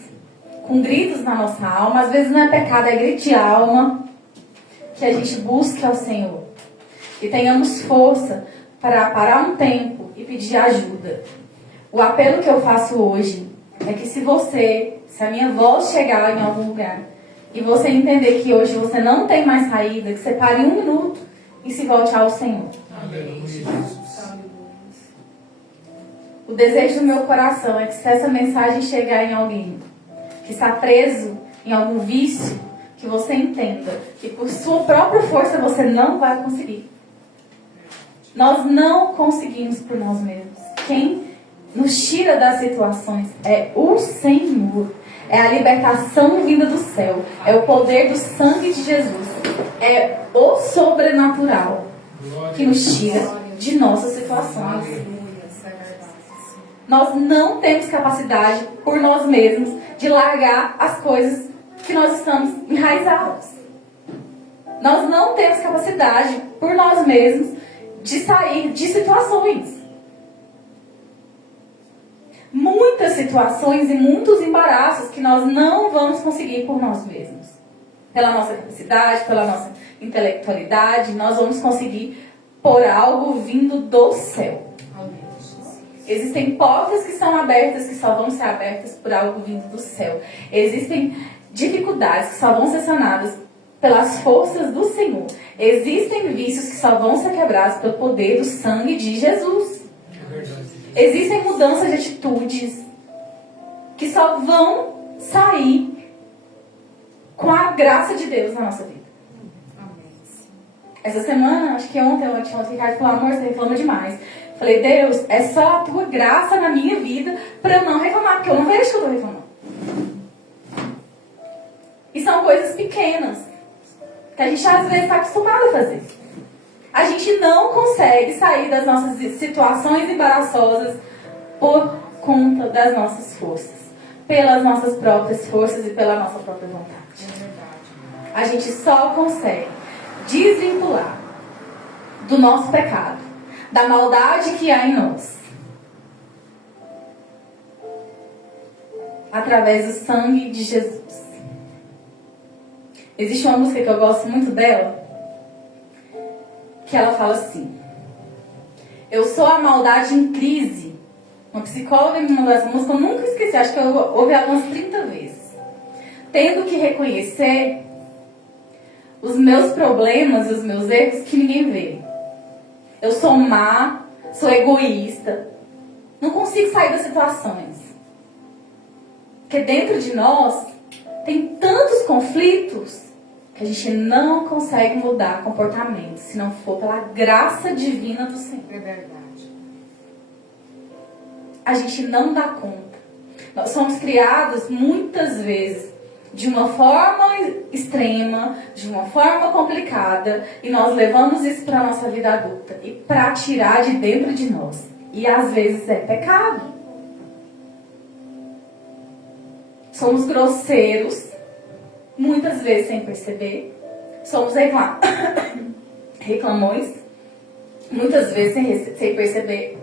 com gritos na nossa alma. Às vezes não é pecado, é grito de alma. Que a gente busque ao Senhor. Que tenhamos força para parar um tempo e pedir ajuda. O apelo que eu faço hoje é que se a minha voz chegar em algum lugar e você entender que hoje você não tem mais saída, que você pare um minuto e se volte ao Senhor. O desejo do meu coração é que se essa mensagem chegar em alguém que está preso em algum vício, que você entenda que por sua própria força você não vai conseguir. Nós não conseguimos por nós mesmos. Quem nos tira das situações é o Senhor. É a libertação vinda do céu. É o poder do sangue de Jesus. É o sobrenatural que nos tira de nossas situações. Nós não temos capacidade por nós mesmos de largar as coisas que nós estamos enraizados. Nós não temos capacidade por nós mesmos de sair de situações. Muitas situações e muitos embaraços que nós não vamos conseguir por nós mesmos. Pela nossa capacidade, pela nossa intelectualidade, nós vamos conseguir por algo vindo do céu. Existem portas que são abertas, que só vão ser abertas por algo vindo do céu. Existem dificuldades que só vão ser sanadas pelas forças do Senhor. Existem vícios que só vão ser quebrados pelo poder do sangue de Jesus. Existem mudanças de atitudes que só vão sair com a graça de Deus na nossa vida. Essa semana, acho que ontem, o Ricardo falou, amor, você reclama demais. Falei, Deus, é só a tua graça na minha vida para eu não reclamar, porque eu não vejo que eu estou reclamando. E são coisas pequenas que a gente às vezes está acostumado a fazer. A gente não consegue sair das nossas situações embaraçosas por conta das nossas forças. Pelas nossas próprias forças e pela nossa própria vontade. A gente só consegue desvincular do nosso pecado, da maldade que há em nós, através do sangue de Jesus. Existe uma música que eu gosto muito dela, que ela fala assim: eu sou a maldade em crise. Uma psicóloga me mandou essa música, eu nunca esqueci, acho que eu ouvi ela umas 30 vezes. Tendo que reconhecer os meus problemas e os meus erros que ninguém vê. Eu sou má, sou egoísta, não consigo sair das situações. Porque dentro de nós tem tantos conflitos que a gente não consegue mudar comportamento se não for pela graça divina do Senhor. É verdade. A gente não dá conta. Nós somos criados muitas vezes de uma forma extrema, de uma forma complicada, e nós levamos isso para a nossa vida adulta e para tirar de dentro de nós. E às vezes é pecado. Somos grosseiros, muitas vezes sem perceber. Somos reclamões, muitas vezes sem perceber.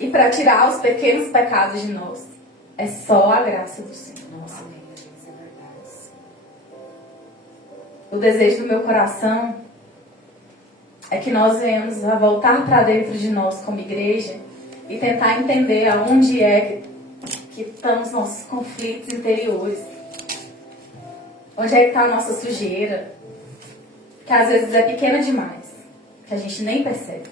E para tirar os pequenos pecados de nós, é só a graça do Senhor. Nossa, Isso é verdade. o desejo do meu coração é que nós venhamos a voltar para dentro de nós como igreja e tentar entender aonde é que estão os nossos conflitos interiores. Onde é que está a nossa sujeira, que às vezes é pequena demais, que a gente nem percebe.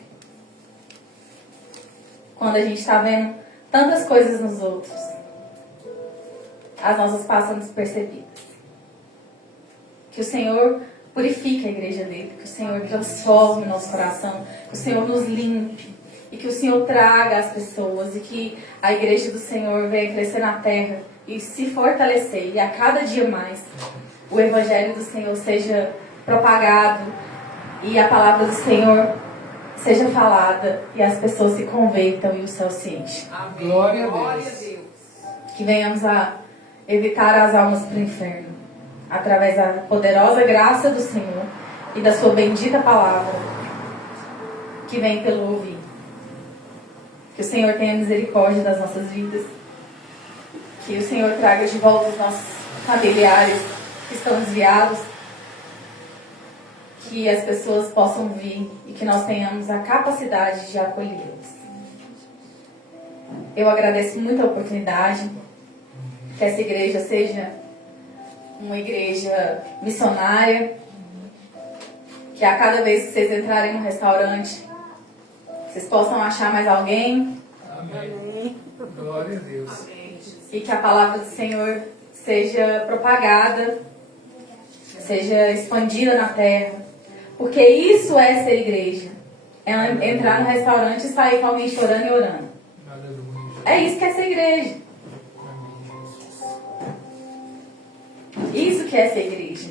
Quando a gente está vendo tantas coisas nos outros, as nossas passam despercebidas. Que o Senhor purifique a igreja dele, que o Senhor transforme o nosso coração, que o Senhor nos limpe, e que o Senhor traga as pessoas, e que a igreja do Senhor venha crescer na terra e se fortalecer, e a cada dia mais o evangelho do Senhor seja propagado e a palavra do Senhor seja falada e as pessoas se convertam e o céu se enche. Amém. Glória a Glória Deus. a Deus. Que venhamos a evitar as almas para o inferno, através da poderosa graça do Senhor e da sua bendita palavra, que vem pelo ouvir. Que o Senhor tenha misericórdia das nossas vidas. Que o Senhor traga de volta os nossos familiares que estão desviados. Que as pessoas possam vir e que nós tenhamos a capacidade de acolhê-los. Eu agradeço muito a oportunidade. Que essa igreja seja uma igreja missionária. Que a cada vez que vocês entrarem no restaurante, vocês possam achar mais alguém. Amém. Glória a Deus. E que a palavra do Senhor seja propagada, seja expandida na terra. Porque isso é ser igreja. É entrar no restaurante e sair com alguém chorando e orando. Aleluia. É isso que é ser igreja. Isso que é ser igreja.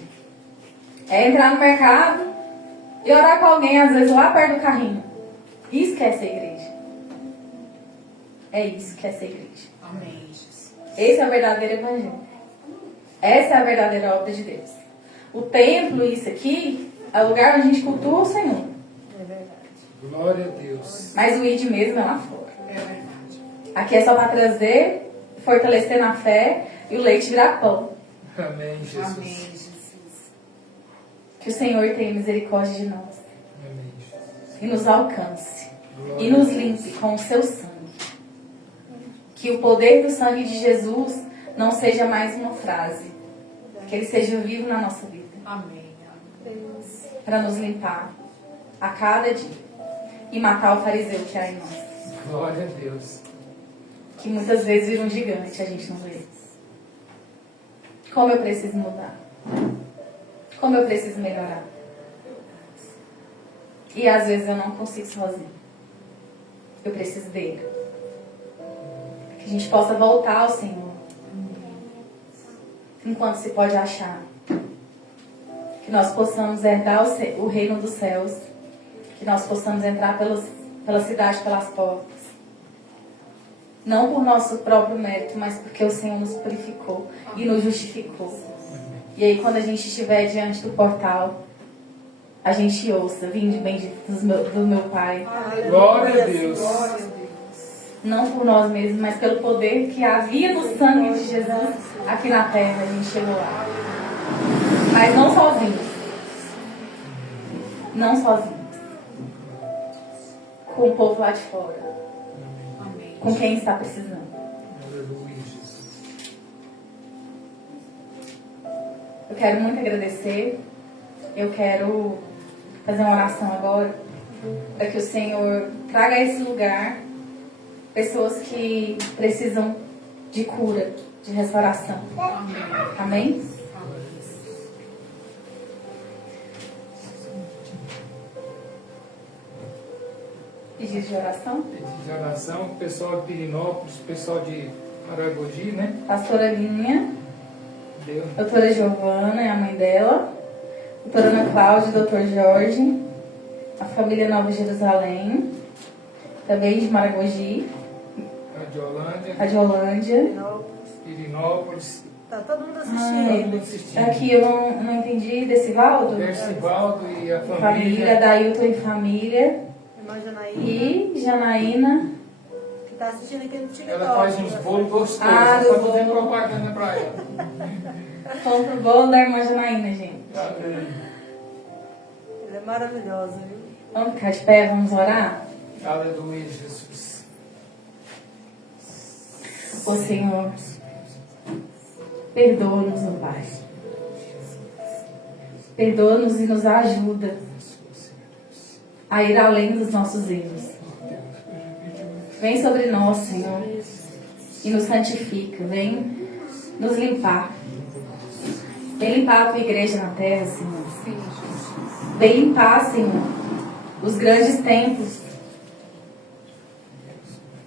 É entrar no mercado e orar com alguém, às vezes lá perto do carrinho. Isso que é ser igreja. É isso que é ser igreja. Amém, Jesus. Esse é o verdadeiro evangelho. Essa é a verdadeira obra de Deus. O templo, isso aqui, é o lugar onde a gente cultua o Senhor. É verdade. Glória a Deus. Mas o id mesmo é lá fora. É verdade. Aqui é só para trazer, fortalecer na fé e o leite virar pão. Amém, Jesus. Amém, Jesus. Que o Senhor tenha misericórdia de nós. Amém, Jesus. E nos alcance. Glória E nos a Deus. limpe com o seu sangue. Que o poder do sangue de Jesus não seja mais uma frase. Que ele seja vivo na nossa vida. Amém. Para nos limpar a cada dia. E matar o fariseu que há em nós. Glória a Deus. Que muitas vezes vira um gigante, a gente não vê. Como eu preciso mudar. Como eu preciso melhorar. E às vezes eu não consigo sozinho. Eu preciso dele. Que a gente possa voltar ao Senhor. Enquanto se pode achar. Que nós possamos herdar o reino dos céus. Que nós possamos entrar pela cidade, pelas portas. Não por nosso próprio mérito, mas porque o Senhor nos purificou e nos justificou. E aí quando a gente estiver diante do portal, a gente ouça, vinde benditos do meu Pai. Glória a Deus. Não por nós mesmos, mas pelo poder que havia no sangue de Jesus aqui na terra, a gente chegou lá. Mas não sozinhos. Não sozinhos. Com o povo lá de fora. Amém. Com quem está precisando. Aleluia, Jesus. Eu quero muito agradecer. Eu quero fazer uma oração agora. Para que o Senhor traga a esse lugar pessoas que precisam de cura, de restauração. Amém? Pedido de oração? Pedido de oração, pessoal de Pirinópolis, pessoal de Maragogi, né? Pastora Linha, Deus. doutora Giovana e a mãe dela, doutora Ana Cláudia e doutor Jorge, a família Nova Jerusalém, também de Maragogi, A de Holândia, a de Holândia. Pirinópolis, Tá todo mundo todo assistindo. mundo assistindo. Aqui eu não entendi, Decivaldo? Percivaldo e a Família, família. Dailton e família, Irmã Janaína, e Janaína. que tá assistindo aqui no TikTok. Ela faz uns bolos gostosos. Ah, Só do fazer bolo. propaganda pra ela. Vamos pro bolo da irmã Janaína, gente. Amém. Ela é maravilhosa, viu? Vamos ficar de pé, vamos orar? Aleluia, Jesus. Ô Senhor, perdoa-nos, ó Pai. Perdoa-nos e nos ajuda a ir além dos nossos erros. Vem sobre nós, Senhor, e nos santifica. Vem nos limpar. Vem limpar a tua igreja na terra, Senhor. Vem limpar, Senhor, os grandes templos.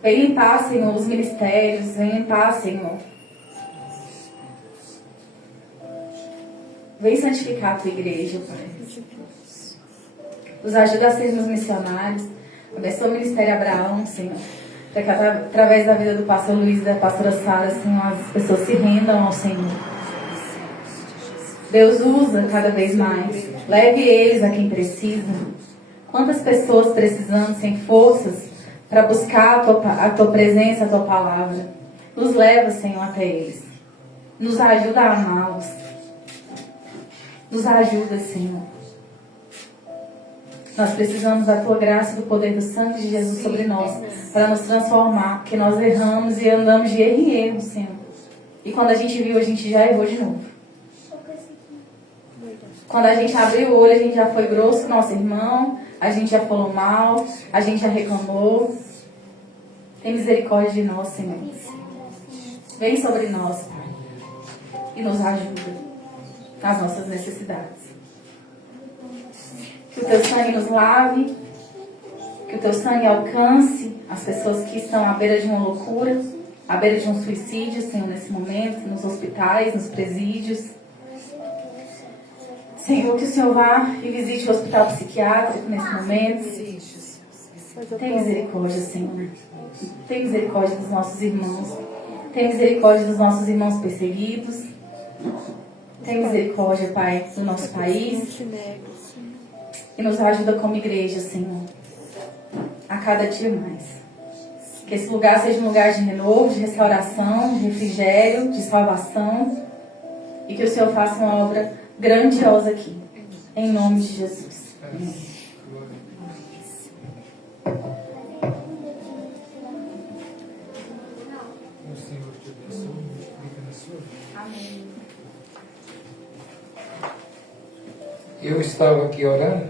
Vem limpar, Senhor, os ministérios. Vem limpar, Senhor. Vem santificar a tua igreja, Pai. Nos ajuda a sermos missionários. Abençoa o Ministério Abraão, Senhor. Para que através da vida do pastor Luiz e da pastora Sara, Senhor, as pessoas se rendam ao Senhor. Deus usa cada vez mais. Leve eles a quem precisa. Quantas pessoas precisando, sem forças, para buscar a tua presença, a tua palavra. Nos leva, Senhor, até eles. Nos ajuda a amá-los. Nos ajuda, Senhor. Nós precisamos da tua graça e do poder do sangue de Jesus sobre nós, para nos transformar, porque nós erramos e andamos de erro em erro, Senhor. E quando a gente viu, a gente já errou de novo. Quando a gente abriu o olho, a gente já foi grosso com nosso irmão, a gente já falou mal, a gente já reclamou. Tem misericórdia de nós, Senhor. Vem sobre nós, Pai, e nos ajuda nas nossas necessidades. Que o teu sangue nos lave, que o teu sangue alcance as pessoas que estão à beira de uma loucura, à beira de um suicídio, Senhor, nesse momento, nos hospitais, nos presídios. Senhor, que o Senhor vá e visite o hospital psiquiátrico nesse momento. Tem misericórdia, Senhor. Tem misericórdia dos nossos irmãos. Tem misericórdia dos nossos irmãos perseguidos. Tem misericórdia, Pai, do nosso país. E nos ajuda como igreja, Senhor, a cada dia mais. Que esse lugar seja um lugar de renovo, de restauração, de refrigério, de salvação. E que o Senhor faça uma obra grandiosa aqui. Em nome de Jesus. Amém. O Senhor te abençoe, multiplica na sua vida. Amém. Eu estava aqui orando,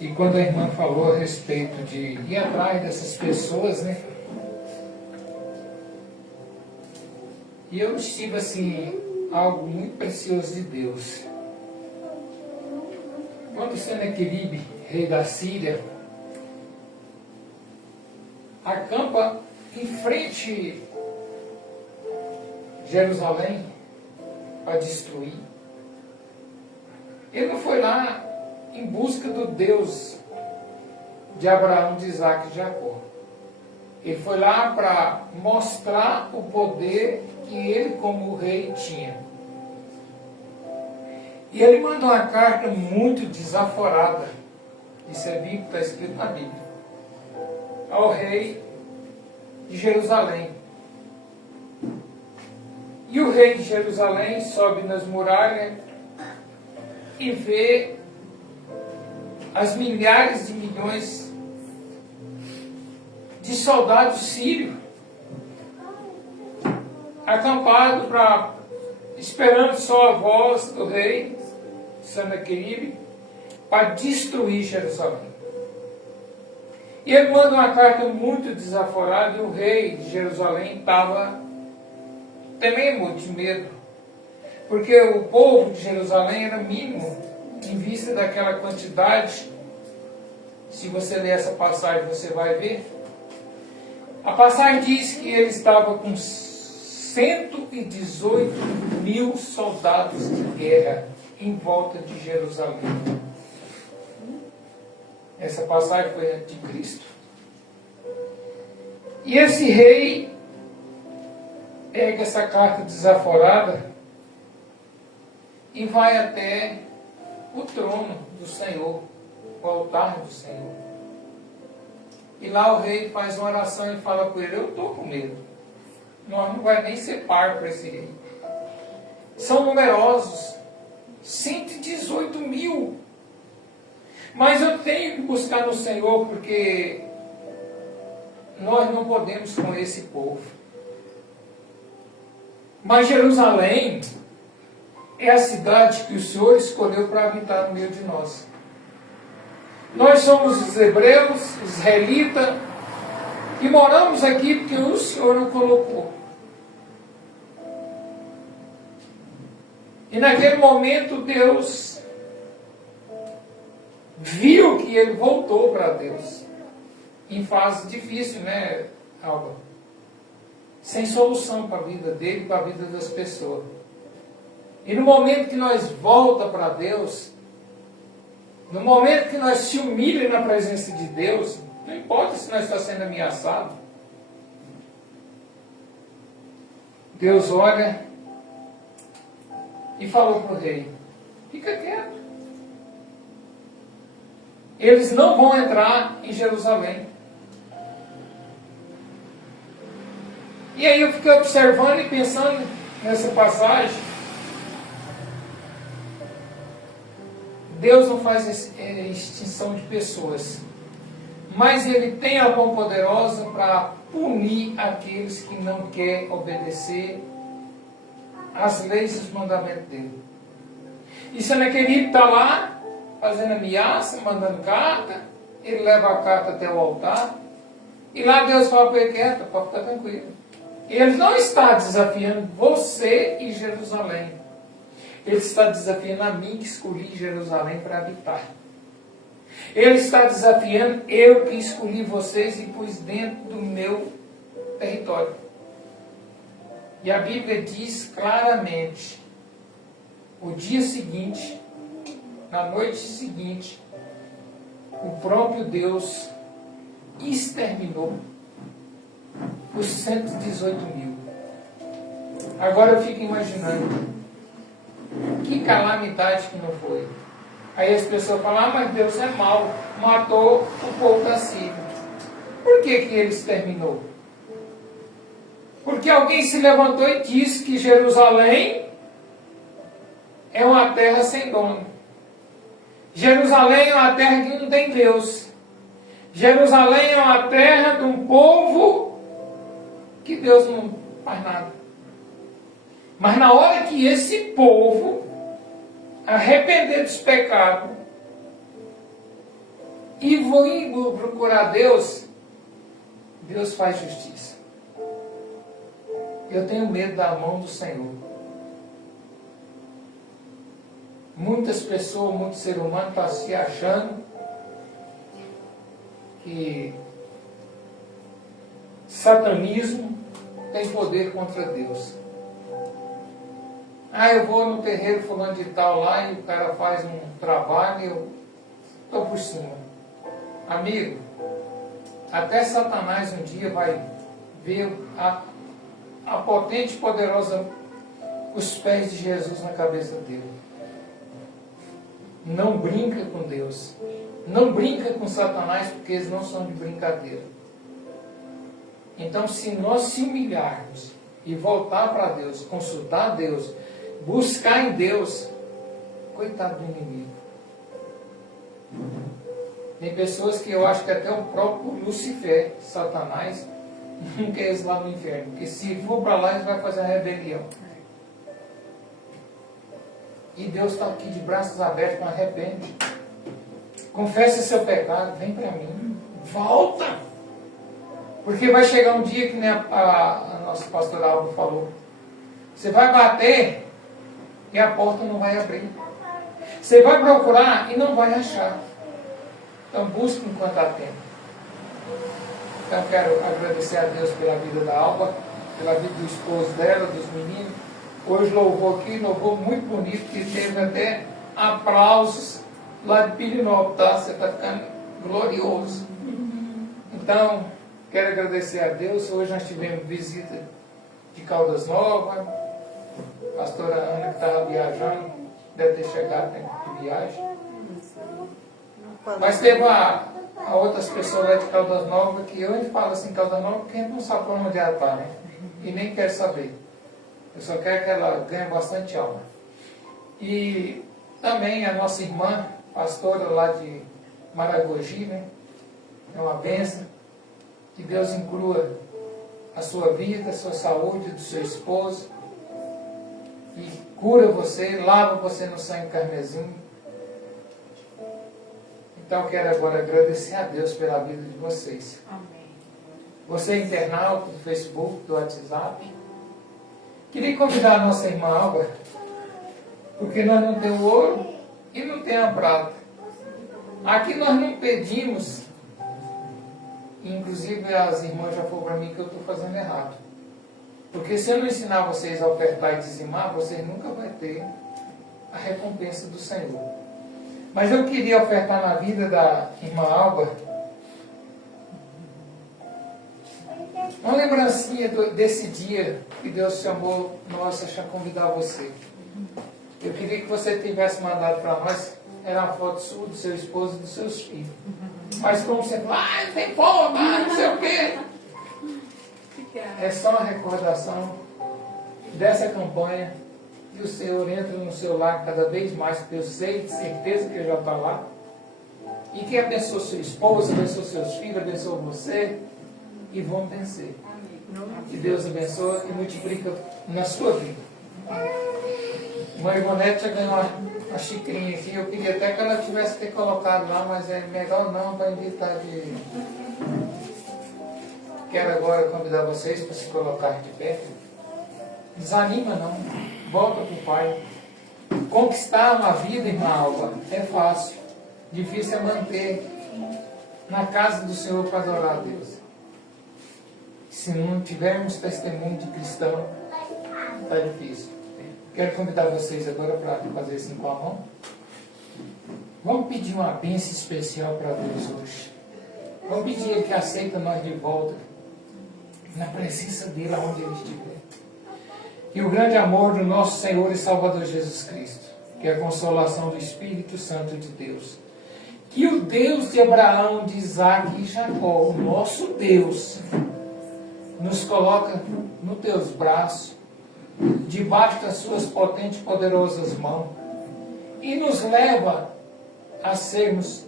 e quando a irmã falou a respeito de ir atrás dessas pessoas, né? E eu estive assim, algo muito precioso de Deus. Quando Senaqueribe, rei da Síria, acampa em frente a Jerusalém para destruir, ele não foi lá em busca do Deus de Abraão, de Isaac e de Jacó. Ele foi lá para mostrar o poder que ele, como rei, tinha. E ele manda uma carta muito desaforada, isso é bíblico, está escrito na Bíblia, ao rei de Jerusalém. E o rei de Jerusalém sobe nas muralhas e vê as milhares de milhões de soldados sírios acampados esperando só a voz do rei Senaqueribe para destruir Jerusalém. E ele manda uma carta muito desaforada, e o rei de Jerusalém estava temendo de medo, porque o povo de Jerusalém era mínimo em vista daquela quantidade. Se você ler essa passagem, você vai ver. A passagem diz que ele estava com 118 mil soldados de guerra em volta de Jerusalém. Essa passagem foi antes de Cristo. E esse rei pega essa carta desaforada e vai até o trono do Senhor, o altar do Senhor. E lá o rei faz uma oração e fala com ele: eu estou com medo. Nós não vai nem ser par para esse rei. São numerosos, 118 mil. Mas eu tenho que buscar no Senhor, porque nós não podemos com esse povo. Mas Jerusalém é a cidade que o Senhor escolheu para habitar no meio de nós. Nós somos os hebreus, os israelitas, e moramos aqui porque o Senhor nos colocou. E naquele momento Deus viu que ele voltou para Deus. Em fase difícil, né, Alba? Sem solução para a vida dele e para a vida das pessoas. E no momento que nós voltamos para Deus, no momento que nós se humilhamos na presença de Deus, não importa se nós estamos sendo ameaçados, Deus olha e falou para o rei: fica quieto. eles não vão entrar em Jerusalém. E aí eu fiquei observando e pensando nessa passagem. Deus não faz extinção de pessoas, mas Ele tem a mão poderosa para punir aqueles que não querem obedecer às leis e os mandamentos dele. E se Senaqueribe está lá, fazendo ameaça, mandando carta, ele leva a carta até o altar, e lá Deus fala para ele, quieta, pode ficar tranquilo. Ele não está desafiando você e Jerusalém. Ele está desafiando a mim que escolhi Jerusalém para habitar. Ele está desafiando eu que escolhi vocês e pus dentro do meu território. E a Bíblia diz claramente, o dia seguinte, na noite seguinte, o próprio Deus exterminou os 118 mil. Agora eu fico imaginando, que calamidade que não foi. Aí as pessoas falam, mas Deus é mau, matou o povo da Síria. Por que ele exterminou? Porque alguém se levantou e disse que Jerusalém é uma terra sem dono. Jerusalém é uma terra que não tem Deus. Jerusalém é uma terra de um povo que Deus não faz nada. Mas na hora que esse povo arrepender dos pecados e vão procurar Deus, Deus faz justiça. Eu tenho medo da mão do Senhor. Muitas pessoas, muito ser humano estão se achando que satanismo tem poder contra Deus. Eu vou no terreiro fulano de tal lá e o cara faz um trabalho e eu estou por cima. Amigo, até Satanás um dia vai ver a potente e poderosa, os pés de Jesus na cabeça dele. Não brinca com Deus. Não brinca com Satanás, porque eles não são de brincadeira. Então, se nós se humilharmos e voltar para Deus, consultar Deus, buscar em Deus, coitado do inimigo. Tem pessoas que eu acho que até o próprio Lucifer, Satanás, não quer eles lá no inferno, porque se for para lá, eles vão fazer a rebelião. E Deus está aqui de braços abertos, com arrepende. Confessa seu pecado, vem para mim, volta. Porque vai chegar um dia que nem a nossa pastora Alba falou. Você vai bater e a porta não vai abrir. Você vai procurar e não vai achar. Então busque enquanto há tempo. Então quero agradecer a Deus pela vida da Alba, pela vida do esposo dela, dos meninos. Hoje louvou aqui, louvou muito bonito, que teve até aplausos lá de Pirinópolis, tá? Você está ficando glorioso. Então, quero agradecer a Deus. Hoje nós tivemos visita de Caldas Novas. A pastora Ana, que estava viajando, deve ter chegado de viagem. Mas teve a outras pessoas lá de Caldas Novas, que eu ainda falo assim, Caldas Novas, porque a gente não sabe para onde ela está, né? E nem quer saber. Eu só quero que ela ganhe bastante alma. E também a nossa irmã, pastora lá de Maragogi, né? É uma bênção. Que Deus inclua a sua vida, a sua saúde, do seu esposo. E cura você, lava você no sangue carmesim. Então quero agora agradecer a Deus pela vida de vocês. Amém. Você internauta do Facebook, do WhatsApp. Queria convidar a nossa irmã Alba, porque nós não temos ouro e não temos a prata. Aqui nós não pedimos, inclusive as irmãs já falaram para mim que eu estou fazendo errado. Porque se eu não ensinar vocês a ofertar e dizimar, vocês nunca vão ter a recompensa do Senhor. Mas eu queria ofertar na vida da irmã Alba uma lembrancinha desse dia que Deus chamou nós a convidar você. Eu queria que você tivesse mandado para nós era a foto sua, do seu esposo e dos seus filhos. Mas como você fala, tem fome, não sei o quê. É só uma recordação dessa campanha. E o Senhor entra no seu lar cada vez mais, porque eu sei de certeza que Ele já está lá. E que abençoe sua esposa, abençoe seus filhos, abençoe você. E vão vencer. Que Deus abençoe e multiplica na sua vida. Mãe Ivonete já ganhou uma xicrinha aqui. Eu queria até que ela tivesse ter colocado lá, mas é melhor não para evitar de... Quero agora convidar vocês para se colocar de pé. Desanima não. Volta para o Pai. Conquistar uma vida, irmã Alba, é fácil. Difícil é manter na casa do Senhor para adorar a Deus. Se não tivermos testemunho de cristão, está difícil. Quero convidar vocês agora para fazer assim com a mão. Vamos pedir uma bênção especial para Deus hoje. Vamos pedir Ele que aceita nós de volta na presença dEle, aonde Ele estiver. E o grande amor do nosso Senhor e Salvador Jesus Cristo, que é a consolação do Espírito Santo de Deus, que o Deus de Abraão, de Isaac e Jacó, o nosso Deus, nos coloca nos teus braços, debaixo das suas potentes e poderosas mãos, e nos leva a sermos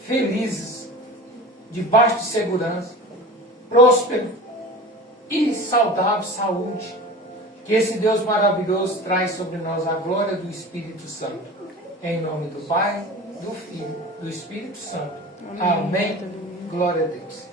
felizes, debaixo de segurança, próspero e saudável, saúde. Que esse Deus maravilhoso traz sobre nós a glória do Espírito Santo. Em nome do Pai, do Filho, do Espírito Santo. Amém. Glória a Deus.